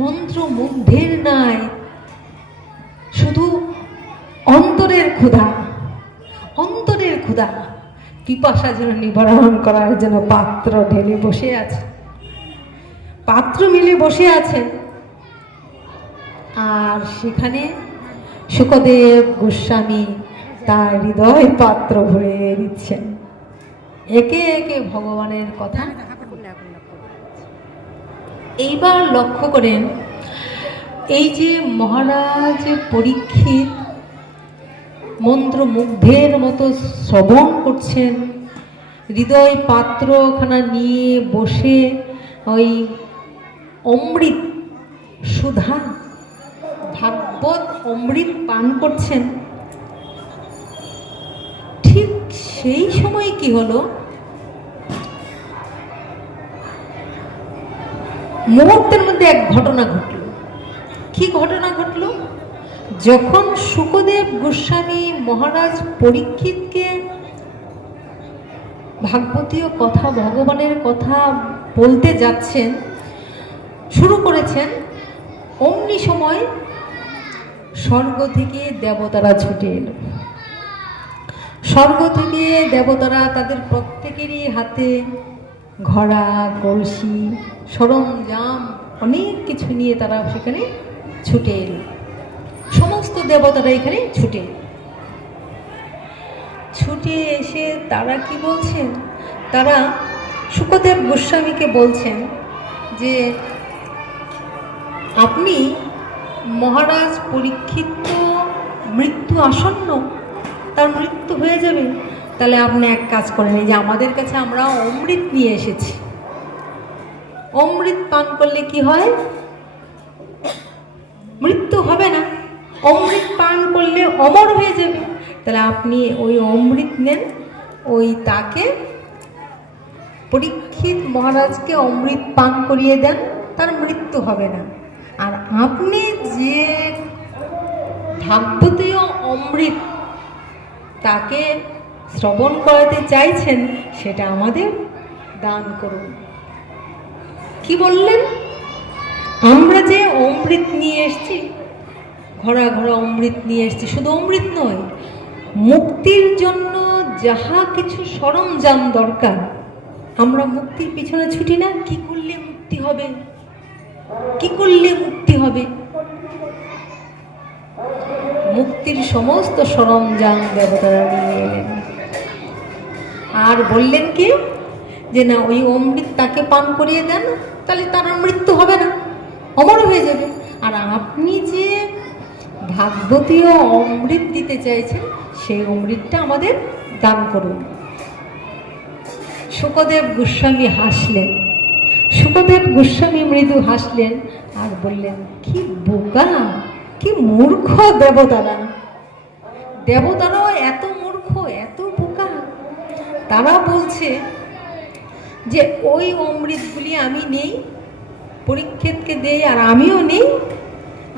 মন্ত্রমুগ্ধের নাই, শুধু অন্তরের ক্ষুধা, অন্তরের ক্ষুধা, পিপাসা যেন নিবারণ করার জন্য পাত্র ঢেলে বসে আছে, পাত্র মিলে বসে আছেন। আর সেখানে শুকদেব গোস্বামী তার হৃদয় পাত্র ভরে দিচ্ছেন, একে একে ভগবানের কথা। এইবার লক্ষ্য করেন, এই যে মহারাজ পরীক্ষিত মন্ত্রমুগ্ধের মতো শ্রবণ করছেন, হৃদয় পাত্রখানা নিয়ে বসে ওই অমৃত সুধা ভাগবত অমৃত পান করছেন, ঠিক সেই সময় কি হলো, মুহূর্তের মধ্যে এক ঘটনা ঘটল। কি ঘটনা ঘটল? যখন শুকদেব গোস্বামী মহারাজ পরীক্ষিতকে ভাগবতীয় কথা, ভগবানের কথা বলতে যাচ্ছেন, শুরু করেছেন, অমনি সময় স্বর্গ থেকে দেবতারা ছুটে এলো। স্বর্গ থেকে দেবতারা তাদের প্রত্যেকেরই হাতে ঘোড়া, কলসি, সরঞ্জাম অনেক কিছু নিয়ে তারা সেখানে ছুটে এলো। সমস্ত দেবতারা এখানে ছুটে এসে তারা কি বলছেন? তারা শুকদেব গোস্বামীকে বলছেন যে আপনি মহারাজ পরীক্ষিত মৃত্যু আসন্ন, তার মৃত্যু হয়ে যাবে, তাহলে আপনি এক কাজ করেন, এই যে আমাদের কাছে আমরা অমৃত নিয়ে এসেছি, অমৃত পান করলে কি হয়? মৃত্যু হবে না, অমৃত পান করলে অমর হয়ে যাবে। তাহলে আপনি ওই অমৃত নেন, ওই তাকে পরীক্ষিত মহারাজকে অমৃত পান করিয়ে দেন, তার মৃত্যু হবে না। আর আপনি যে ভাগবতীয় অমৃত তাকে শ্রবণ করাতে চাইছেন, সেটা আমাদের দান করুন। কি বললেন? আমরা যে অমৃত নিয়ে এসেছি, ঘোড়া ঘোড়া অমৃত নিয়ে এসেছি, শুধু অমৃত নয়, মুক্তির জন্য যাহা কিছু সরঞ্জাম দরকার, আমরা মুক্তির পিছনে ছুটি না? কি করলে মুক্তি হবে, কি করলে মুক্তি হবে? মুক্তির সমস্ত সরঞ্জাম দেবতারা নিয়ে এলেন আর বললেন কি, যে না, ওই অমৃত তাকে পান করিয়ে দেন, তাহলে তার মৃত্যু হবে না, অমর হয়ে যাবে। আর আপনি যে ভাগবতীয় অমৃত দিতে চাইছেন, সেই অমৃতটা আমাদের দান করুন। শুকদেব গোস্বামী হাসলেন। শুকদেব গোস্বামী মৃদু হাসলেন আর বললেন, কি বোকা, কি মূর্খ দেবতারা! দেবতারাও এত মূর্খ, এত বোকা! তারা বলছে যে ওই অমৃতগুলি আমি নেই, পরীক্ষিতকে দেই, আর আমিও নেই,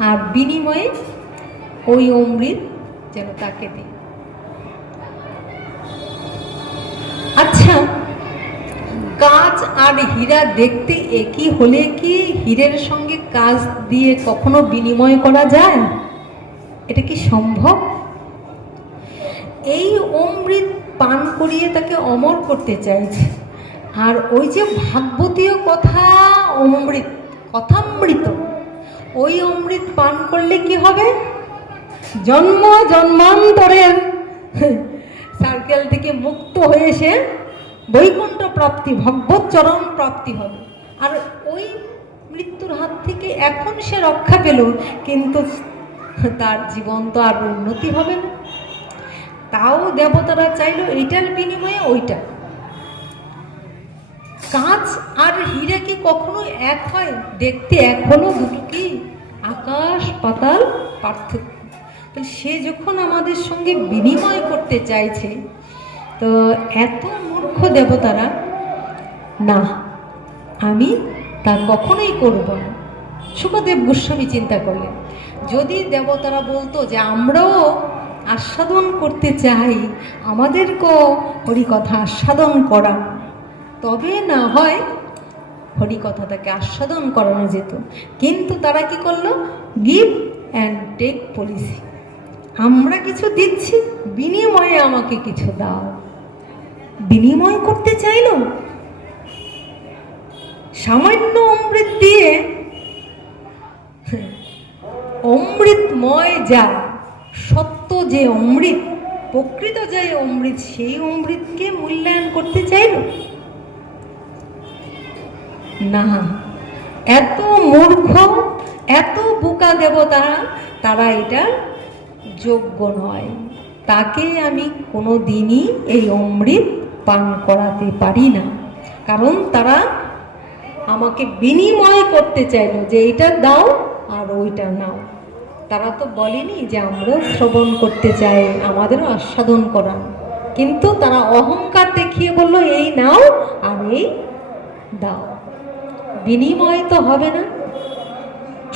আর বিনিময়ে ওই অমৃত যেন তাকে দিই। আচ্ছা, কাঁচ আর হীরা দেখতে একই হলে কি হীরের সঙ্গে কাঁচ দিয়ে কখনো বিনিময় করা যায়? এটা কি সম্ভব? এই অমৃত পান করিয়ে তাকে অমর করতে চাইছে। আর ওই যে ভাগবতীয় কথা অমৃত, কথামৃত, ওই অমৃত পান করলে কি হবে? জন্ম জন্মান্তরের সার্কেল থেকে মুক্ত হয়ে সে বৈকুণ্ঠ প্রাপ্তি, ভগবত চরণ প্রাপ্তি হবে। আর ওই মৃত্যুর হাত থেকে এখন সে রক্ষা পেল, কিন্তু তার জীবন তো আর উন্নতি হবে না। তাও দেবতারা চাইল এইটার বিনিময়ে ওইটা। কাঁচ আর হীরা কি কখনো এক হয়? দেখতে এক হলো, দুটো কি আকাশ পাতাল পার্থক্য। তাহলে সে যখন আমাদের সঙ্গে বিনিময় করতে চাইছে, তো এত মূর্খ দেবতারা, না, আমি তা কখনোই করব না। শুকদেব গোস্বামী চিন্তা করলেন, যদি দেবতারা বলতো যে আমরাও আস্বাদন করতে চাই, আমাদেরকেও হরিকথা আস্বাদন করা, তবে না হয় হরিকথাটাকে আস্বাদন করানো যেত। কিন্তু তারা কি করলো? Give and take policy. আমরা কিছু দিচ্ছি, বিনিময়ে আমাকে কিছু দাও। বিনিময় করতে চাইল, সামান্য অমৃত দিয়ে অমৃতময় যা সত্য, যে অমৃত, প্রকৃত যে অমৃত, সেই অমৃতকে মূল্যায়ন করতে চাইল না। এত মূর্খ, এত বোকা দেবতারা, তারা এটা যোগ্য নয়। তাকে আমি কোনো দিনই এই অমৃত পান করাতে পারি না, কারণ তারা আমাকে বিনিময় করতে চাইল যে এটা দাও আর ওইটা নাও। তারা তো বলেনি যে আমরা শ্রবণ করতে চাই, আমাদেরও আস্বাদন করান, কিন্তু তারা অহংকার দেখিয়ে বলল এই নাও আর এই দাও। বিনিময় তো হবে না।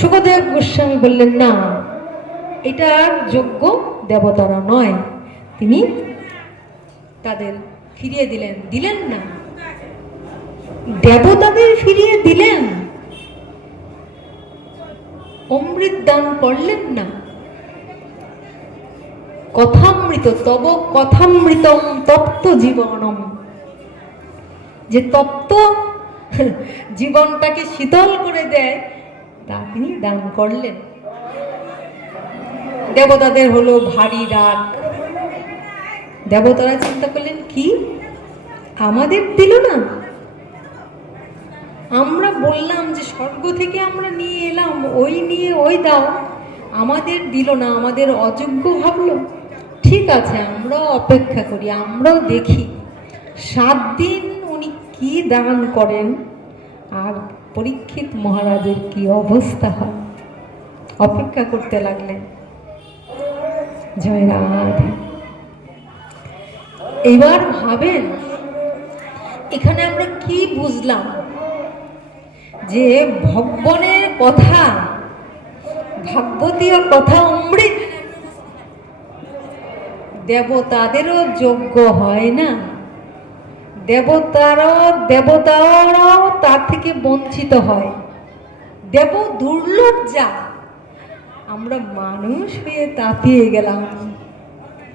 শুকদেব গোস্বামী বললেন, না, এটার যোগ্য দেবতারা নয়। তিনি তাদের ফিরিয়ে দিলেন। দিলেন না, দেবতাদের ফিরিয়ে দিলেন, অমৃত দান করলেন না। কথামৃত, তব কথামৃতম তপ্ত জীবনম, যে তপ্ত জীবনটাকে শীতল করে দেয়, তা তিনি দান করলেন। দেবতাদের হলো ভারী রাগ। দেবতারা চিন্তা করলেন, কি আমাদের দিল না? আমরা বললাম যে স্বর্গ থেকে আমরা নিয়ে এলাম, ওই নিয়ে ওই দাও, আমাদের দিল না, আমাদের অযোগ্য ভাবলো। ঠিক আছে, আমরাও অপেক্ষা করি, আমরাও দেখি 7 দিন উনি কি দান করেন আর পরীক্ষিত মহারাজের কি অবস্থা হয়। অপেক্ষা করতে লাগলেন। জয় রাধে। এবার ভাবেন, এখানে আমরা কি বুঝলাম? যে ভগবানের কথা, ভাগবতীয় কথা অমৃত, দেবতাদেরও যোগ্য হয় না। দেবতারাও তার থেকে বঞ্চিত হয়। দেব দুর্লভ যা, আমরা মানুষ হয়ে তা পেয়ে গেলাম।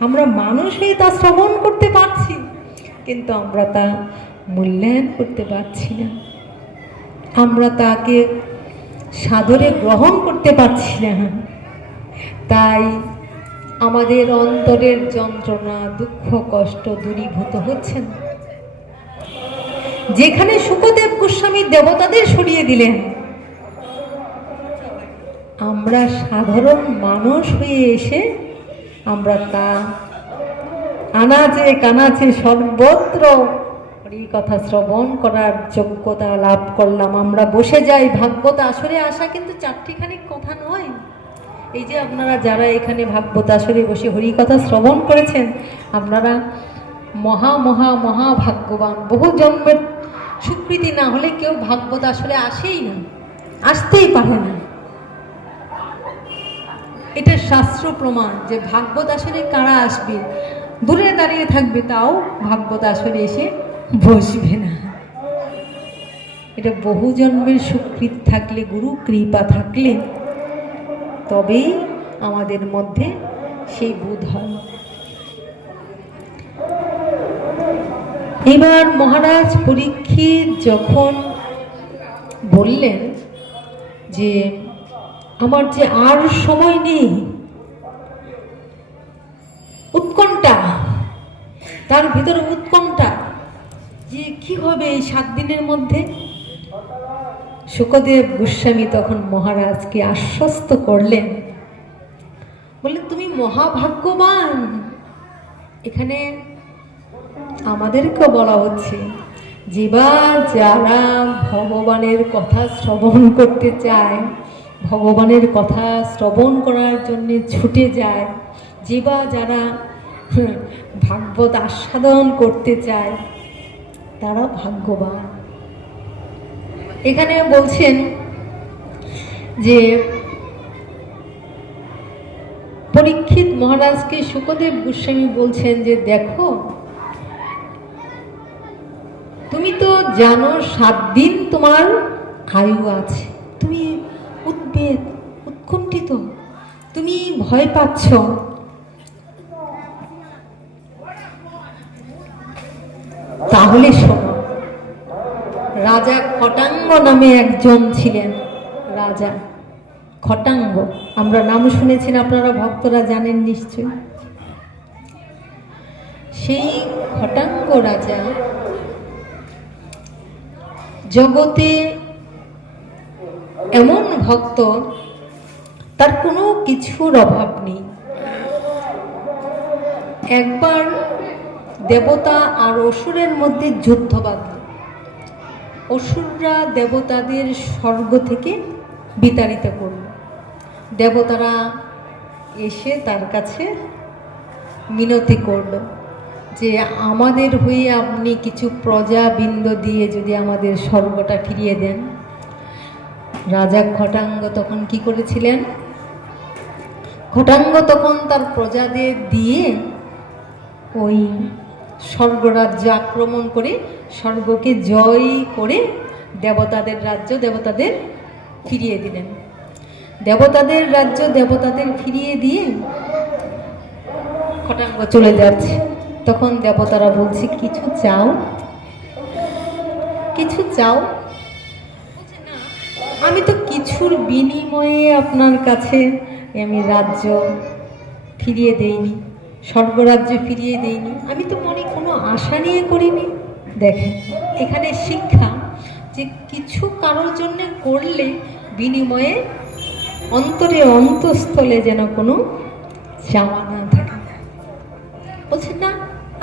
আমরা মানুষ হয়ে তা শ্রবণ করতে পারছি, কিন্তু আমরা তা মূল্যায়ন করতে পারছি না। আমরা তাকে সাদরে গ্রহণ করতে পারছি না। তাই আমাদের অন্তরের যন্ত্রণা, দুঃখ, কষ্ট দূরীভূত হচ্ছে না। যেখানে শুকদেব গোস্বামী দেবতাদের সরিয়ে দিলেন, আমরা সাধারণ মানুষ হয়ে এসে আমরা তা আনাচে কানাচে সর্বত্র হরি কথা শ্রবণ করার যোগ্যতা লাভ করলাম। আমরা বসে যাই। ভাগবত আসরে আসা কিন্তু চারটিখানি কথা নয়। এই যে আপনারা যারা এখানে ভাগবত আসরে বসে হরি কথা শ্রবণ করেছেন, আপনারা মহা মহা মহা ভাগ্যবান। বহু জন্মের স্বীকৃতি না হলে কেউ ভাগবত আসরে আসেই না, আসতেই পারে না। এটা শাস্ত্র প্রমাণ যে ভাগবত আসরে কারা আসবে, দূরে দাঁড়িয়ে থাকবে, তাও ভাগবত আসরে এসে বসবে না। এটা বহু জন্মের স্বীকৃতি থাকলে, গুরু কৃপা থাকলে তবেই আমাদের মধ্যে সেই বোধ হয়। এবার মহারাজ পরীক্ষিত যখন বললেন যে আমার যে আর সময় নেই, উৎকণ্ঠা, তার ভিতরে উৎকণ্ঠা যে কি হবে এই 7 দিনের মধ্যে। শুকদেব গোস্বামী তখন মহারাজকে আশ্বস্ত করলেন, বললেন তুমি মহাভাগ্যবান। এখানে আমাদেরকে বলা হচ্ছে যেবা যারা ভগবানের কথা শ্রবণ করতে চায়, ভগবানের কথা শ্রবণ করার জন্য ছুটে যায়, যেবা যারা ভাগবত আস্বাদন করতে চায়, তারা ভাগ্যবান। এখানে বলছেন যে পরীক্ষিত মহারাজকে শুকদেব গোস্বামী বলছেন যে দেখো, তুমি তো জানো 7 দিন তোমার আয়ু আছে, তুমি উদ্বেগ, উৎকণ্ঠিত, তুমি ভয় পাচ্ছ। তাহলে শোনো, রাজা খটাঙ্গ নামে একজন ছিলেন। রাজা খটাঙ্গ, আমরা নাম শুনেছেন, আপনারা ভক্তরা জানেন নিশ্চয়। সেই খটাঙ্গ রাজা জগতে এমন ভক্ত, তার কোনো কিছুর অভাব নেই। একবার দেবতা আর অসুরের মধ্যে যুদ্ধ বাঁধল। অসুররা দেবতাদের স্বর্গ থেকে বিতাড়িত করল। দেবতারা এসে তার কাছে মিনতি করল যে আমাদের হয়ে আপনি কিছু প্রজাবৃন্দ দিয়ে যদি আমাদের স্বর্গটা ফিরিয়ে দেন, রাজা খটাঙ্গ তখন কি করেছিলেন? খটাঙ্গ তখন তার প্রজাদের দিয়ে ওই স্বর্গরাজ্য আক্রমণ করে স্বর্গকে জয় করে দেবতাদের রাজ্য দেবতাদের ফিরিয়ে দিলেন। দেবতাদের রাজ্য দেবতাদের ফিরিয়ে দিয়ে খটাঙ্গ চলে যাচ্ছে। তখন দেবতারা বলছে, কিছু চাও, কিছু চাও? বলছে, না, আমি তো কিছুর বিনিময়ে আপনার কাছে আমি রাজ্য ফিরিয়ে দেইনি, স্বর্গরাজ্য ফিরিয়ে দেইনি, আমি তো মনে কোনো আশা নিয়ে করিনি। দেখেন এখানে শিক্ষা যে কিছু কারোর জন্য করলে বিনিময়ে অন্তরে অন্তঃস্থলে যেন কোনো চাওয়া না থাকে। বলছে, না,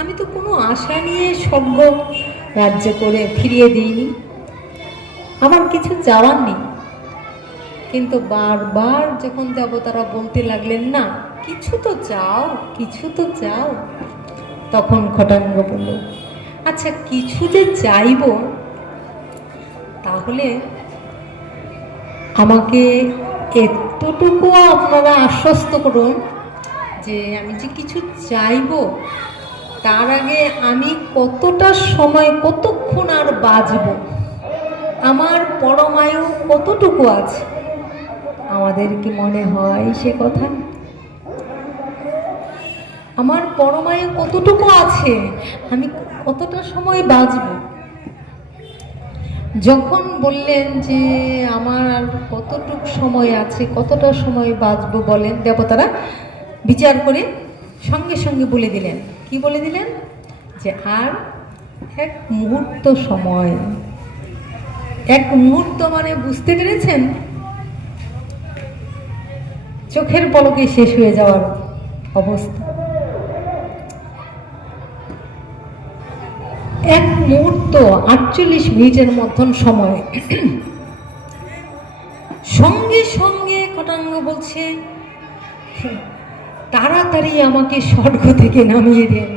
আমি তো কোনো আশা নিয়ে স্বর্গ রাজ্য করে ফিরিয়ে দিইনি, আমার কিছু চাওয়ার নেই। কিন্তু বারবার যখন দেবতারা বলতে লাগলেন, না, কিছু তো চাও, কিছু তো চাও, তখন খটাঙ্গ বলল, আচ্ছা কিছু যে চাইব, তাহলে আমাকে এতটুকু আপনারা আশ্বস্ত করুন যে আমি যে কিছু চাইব তার আগে আমি কতটা সময়, কতক্ষণ আর বাঁচব, আমার পরমায়ু কতটুকু আছে। আমাদের কি মনে হয় সে কথা? আমার পরমায়ু কতটুকু আছে, আমি কতটা সময় বাঁচব? যখন বললেন যে আমার আর কতটুকু সময় আছে, কতটা সময় বাঁচব বলেন, দেবতারা বিচার করে সঙ্গে সঙ্গে বলে দিলেন, কি বলে দিলেন? যে আর এক মুহূর্ত সময়। এক মুহূর্ত মানে বুঝতে পেরেছেন? চোখের পলকে শেষ হয়ে যাওয়ার অবস্থা। এক মুহূর্ত 48 মিনিটের মতন সময়। সঙ্গে সঙ্গে খটাঙ্গ বলছে, তাড়াতাড়ি আমাকে স্বর্গ থেকে নামিয়ে দেন।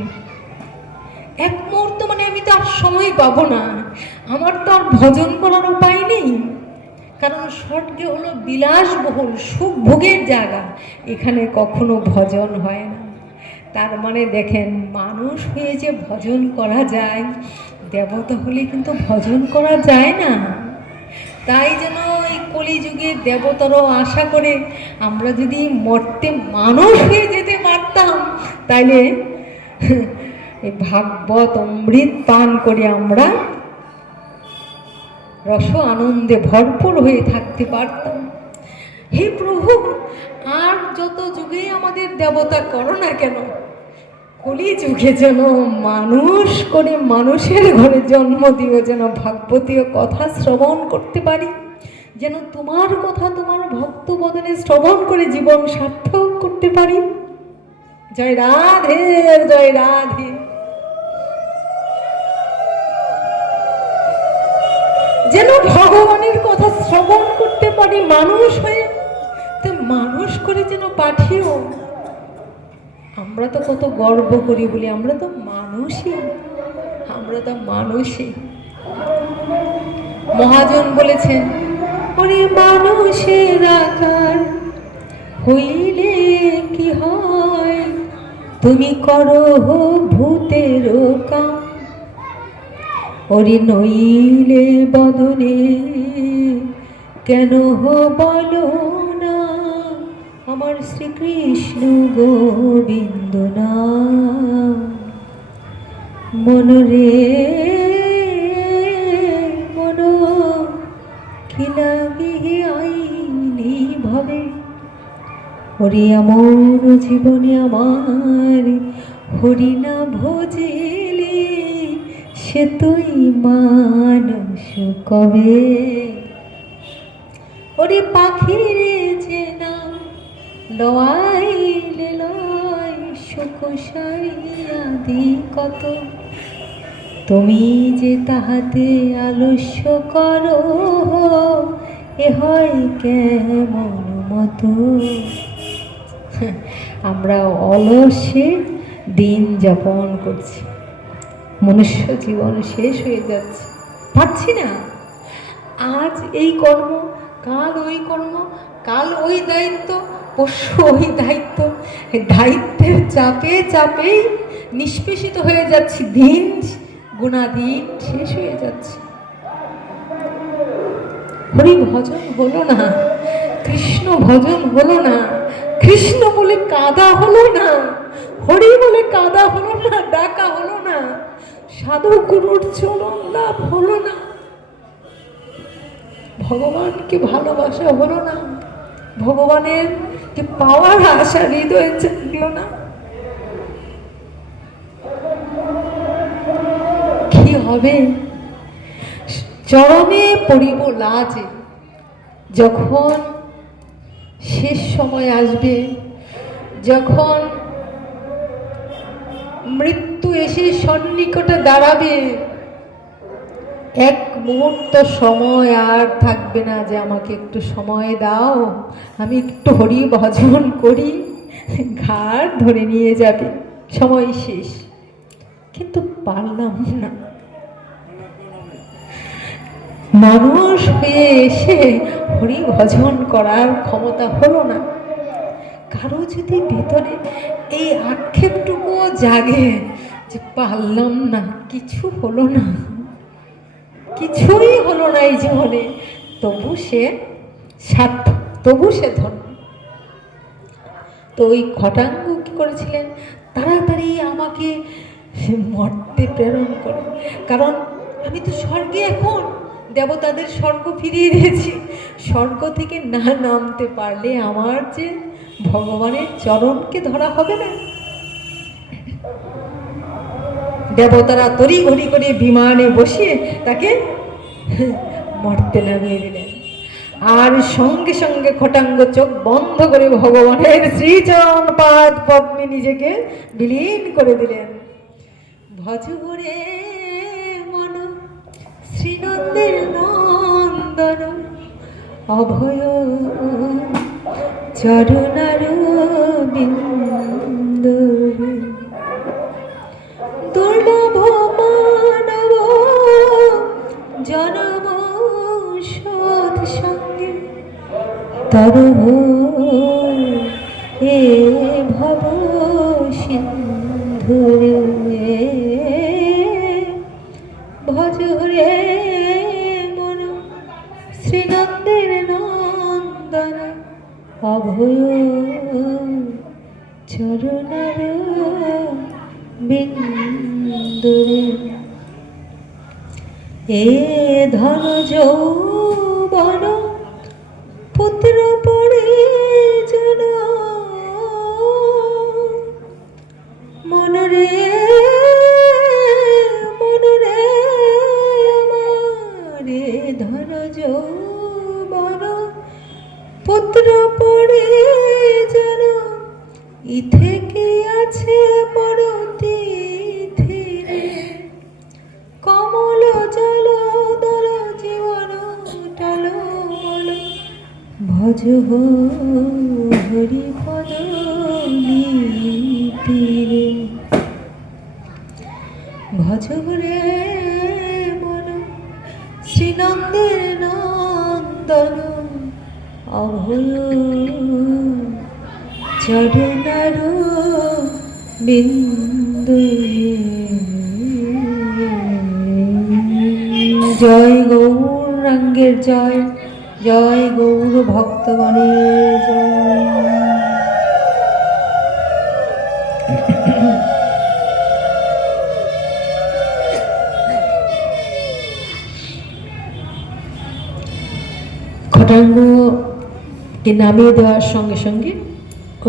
এক মুহূর্ত মানে আমি তো আর সময় পাবো না, আমার তো আর ভজন করার উপায় নেই, কারণ স্বর্গে হলো বিলাসবহুল সুখ ভোগের জায়গা, এখানে কখনো ভজন হয় না। তার মানে দেখেন, মানুষ হয়ে যে ভজন করা যায়, দেবতা হলে কিন্তু ভজন করা যায় না। তাই যেন এই কলিযুগে দেবতারাও আশা করে আমরা যদি মর্তে মানুষ হয়ে যেতে পারতাম, তাইলে এই ভাগবত অমৃত পান করে আমরা রস আনন্দে ভরপুর হয়ে থাকতে পারতাম। হে প্রভু, আর যত যুগেই আমাদের দেবতা করো না কেন, কলি যুগে যেন মানুষ করে মানুষের ঘরে জন্ম দিও, যেন ভাগবতীয় কথা শ্রবণ করতে পারি, যেন তোমার কথা তোমার ভক্ত বদনে শ্রবণ করে জীবন সার্থক করতে পারি। জয় রাধে, জয় রাধে। যেন ভগবানের কথা শ্রবণ করতে পারি মানুষ হয়ে, তো মানুষ করে যেন পাঠিও। আমরা তো কত গর্ব করি বলি আমরা তো মানুষই, আমরা তো মানুষই। মহাজন বলেছেন, ওরে মানুষের আকার হইলে কি হয়, তুমি করো ভূতের কাম, ওরে নইলে বদনে কেন বলো না, আমার শ্রীকৃষ্ণ গোবিন্দ নাম। মনরে মন কি লাগে আইলি ভাবে, ওরে আমার জীবনে আমার হরি না ভজিলে, সে তুই মানুষ কবে। ওরে পাখিরে যে না লওয়াইলে লয়, সুখ আদি কত, তুমি যে তাহাতে আলস্য করো, এ হয় কেমন মতো। আমরা অলসে দিন যাপন করছি, মনুষ্য জীবন শেষ হয়ে যাচ্ছে, পারছি না। আজ এই কর্ম, কাল ওই কর্ম, কাল ওই দায়িত্ব, পরশু ওই দায়িত্ব। দায়িত্বের চাপে চাপেই নিষ্পেষিত হয়ে যাচ্ছি, দিন গুণাদিন শেষ হয়ে যাচ্ছে। হরি ভজন হলো না, কৃষ্ণ ভজন হলো না, কৃষ্ণ বলে কাদা হলো না, হরি বলে কাদা হলো না, ডাকা হলো না, সাধু গুরুর চরণ লাভ হলো না, ভগবানকে ভালোবাসা হলো না, ভগবানের কে পাওয়ার আশা হৃদয়ে জাগলো না। কি হবে? চরণে পড়িব লাজে, যখন শেষ সময় আসবে, যখন মৃত্যু এসে সন্নিকটে দাঁড়াবে, এক মুহূর্ত সময় আর থাকবে না যে আমাকে একটু সময় দাও, আমি একটু হরি ভজন করি, ঘাড় ধরে নিয়ে যাবে, সময় শেষ। কিন্তু পারলাম না, মানুষ হয়ে এসে হরি ভজন করার ক্ষমতা হলো না। কারো যদি ভেতরে এই আক্ষেপটুকুও জাগে যে পারলাম না, কিছু হলো না, কিছুই হলো না এই জীবনে, তবু সে সার্থক, তবু সে ধন্য। তো ওই খটাঙ্গ কি করেছিলেন? তাড়াতাড়ি আমাকে মর্তে প্রেরণ করে, কারণ আমি তো স্বর্গে, এখন দেবতাদের স্বর্গ ফিরিয়ে দিয়েছি, স্বর্গ থেকে না নামতে পারলে আমার যে ভগবানের চরণকে ধরা হবে না। দেবতারা তড়ি ঘড়ি করে বিমানে বসিয়ে তাকে মর্তে নামিয়ে দিলেন, আর সঙ্গে সঙ্গে খটাঙ্গ চোখ বন্ধ করে ভগবানের শ্রীচরণ পাদ পদ্মে নিজেকে বিলীন করে দিলেন। ভজরে মন শ্রীনন্দের নন্দন, অভয় চরণার বিন্দু, দুর্লভ মানব জনম সৎ সঙ্গে, তরহ এ ভব সিন্ধুরে, ভজরে মন শ্রীনন্দের নন্দন, অভয় চরণার বিন্দুরে। এ ধন যৌবন পুত্র পরিজন, মনরে মনরে আমারে ধন যৌবন পুত্র পরিজন, ইথে কি আছে বড় তিথিরে, কমল জল দর জীবন টল বল, ভজ হরি পদ নীতিরে, ভজ রে মন শ্রীনন্দের নন্দন, অভয় চরণার বিন্দু। জয় গৌরাঙ্গের জয়, জয় গৌর ভক্তগণের জয়। খটাঙ্গকে নামিয়ে দেওয়ার সঙ্গে সঙ্গে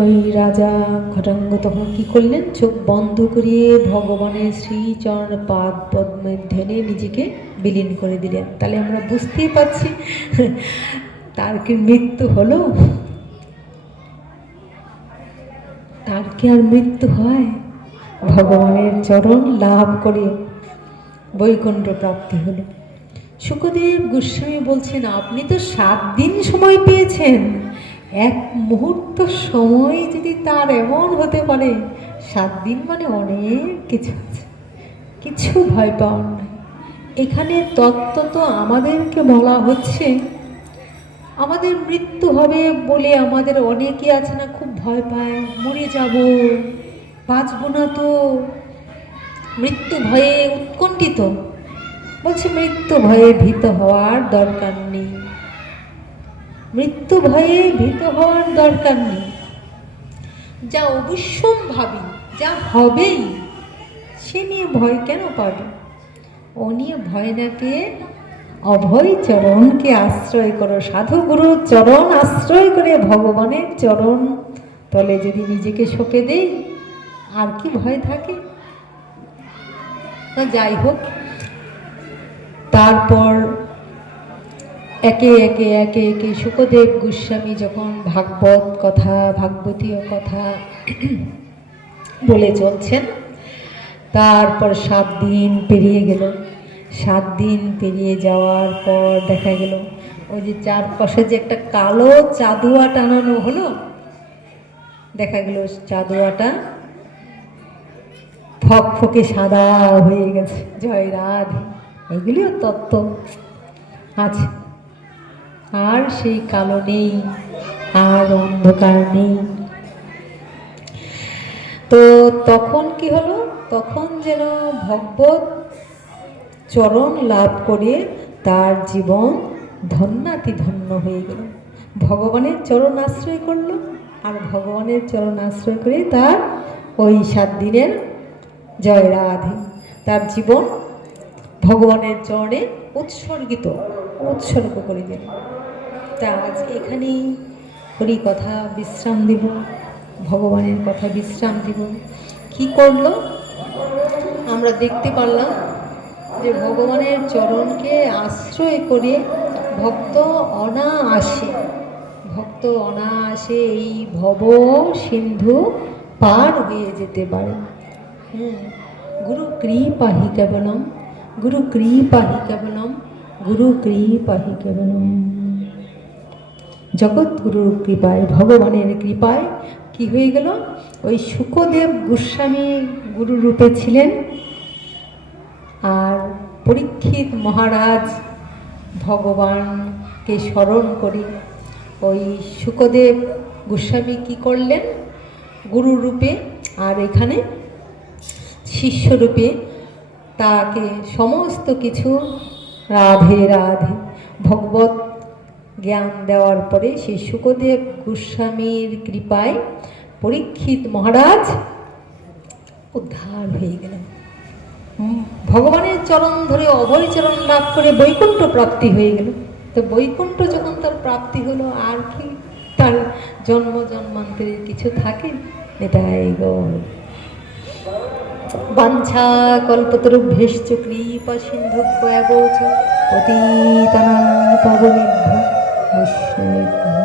ওই রাজা খটাঙ্গ তখন কি করলেন? চোখ বন্ধ করিয়ে ভগবানের শ্রীচরণ পাদ পদ্মের ধ্যানে নিজেকে বিলীন করে দিলেন। তাহলে আমরা বুঝতেই পারছি তার কি মৃত্যু হলো? তার কি আর মৃত্যু হয়? ভগবানের চরণ লাভ করে বৈকুণ্ঠ প্রাপ্তি হলো। শুকদেব গোস্বামী বলছেন, আপনি তো 7 দিন সময় পেয়েছেন, এক মুহূর্ত সময় যদি তার এমন হতে পারে, 7 দিন মানে অনেক কিছু আছে, কিছু ভয় পাওয়ার নয়। এখানে তত্ত্ব তো আমাদেরকে বলা হচ্ছে, আমাদের মৃত্যু হবে বলে আমাদের অনেকে আছে না খুব ভয় পায়, মরে যাব, বাঁচবো না তো, মৃত্যু ভয়ে উৎকণ্ঠিত। বলছে মৃত্যু ভয়ে ভীত হওয়ার দরকার নেই, মৃত্যু ভয়ে ভীত হওয়ার দরকার নেই। যা অবশ্যম্ভাবী, যা হবেই, সে নিয়ে ভয় কেন পাবে? ও নিয়ে ভয় না পেয়ে অভয় চরণকে আশ্রয় করো, সাধুগুরুর চরণ আশ্রয় করে ভগবানের চরণ তলে যদি নিজেকে সঁপে দেই, আর কি ভয় থাকে? যাই হোক, তারপর একে একে একে একে শুকদেব গোস্বামী যখন ভাগবত কথা, ভাগবতীয় কথা বলে চলছেন, তারপর 7 দিন পেরিয়ে গেল। 7 দিন পেরিয়ে যাওয়ার পর দেখা গেল ওই যে চারপাশে যে একটা কালো চাঁদুয়া টানানো হলো, দেখা গেল চাঁদুয়াটা ফকফকে সাদা হয়ে গেছে। জয় রাধে। এগুলিও তত্ত্ব আছে। আর সেই কালো নেই, আর অন্ধকার নেই। তো তখন কি হলো? তখন যেন ভগবত চরণ লাভ করে তার জীবন ধন্যাতিধন্য হয়ে গেল। ভগবানের চরণ আশ্রয় করল, আর ভগবানের চরণ আশ্রয় করে তার ওই 7 দিনের জয় রাধে, তার জীবন ভগবানের চরণে উৎসর্গ করে দিল। তা আজ এখানেই হরি কথা বিশ্রাম দিব, ভগবানের কথা বিশ্রাম দিব। কি করলো? আমরা দেখতে পারলাম যে ভগবানের চরণকে আশ্রয় করে ভক্ত অনায়াসে এই ভব সিন্ধু পার হয়ে যেতে পারে। গুরু কৃপাহি কেবলম, গুরু কৃপাহি কেবলম, গুরু কৃপাহি কেবলম। জগৎগুরুর কৃপায়, ভগবানের কৃপায় কি হয়ে গেল? ওই শুকদেব গোস্বামী গুরু রূপে ছিলেন, আর পরীক্ষিত মহারাজ ভগবানকে স্মরণ করে ওই শুকদেব গোস্বামী কি করলেন? গুরু রূপে, আর এখানে শিষ্যরূপে তাকে সমস্ত কিছু রাধে রাধে ভগবত জ্ঞান দেওয়ার পরে সেই শুকদেব গোস্বামীর কৃপায় পরীক্ষিত মহারাজ উদ্ধার হয়ে গেলেন। ভগবানের চরণ ধরে অভয় চরণ লাভ করে বৈকুণ্ঠ প্রাপ্তি হয়ে গেল। তো বৈকুণ্ঠ যখন তার প্রাপ্তি হলো, আর কি তার জন্ম জন্মান্তরের কিছু থাকে? এটাই গৌর। বাঞ্ছা কল্পতরুভ্যশ্চ কৃপা সিন্ধুভ্যেব চ পতিতানাং পাবনেভ্যো বৈষ্ণবেভ্যো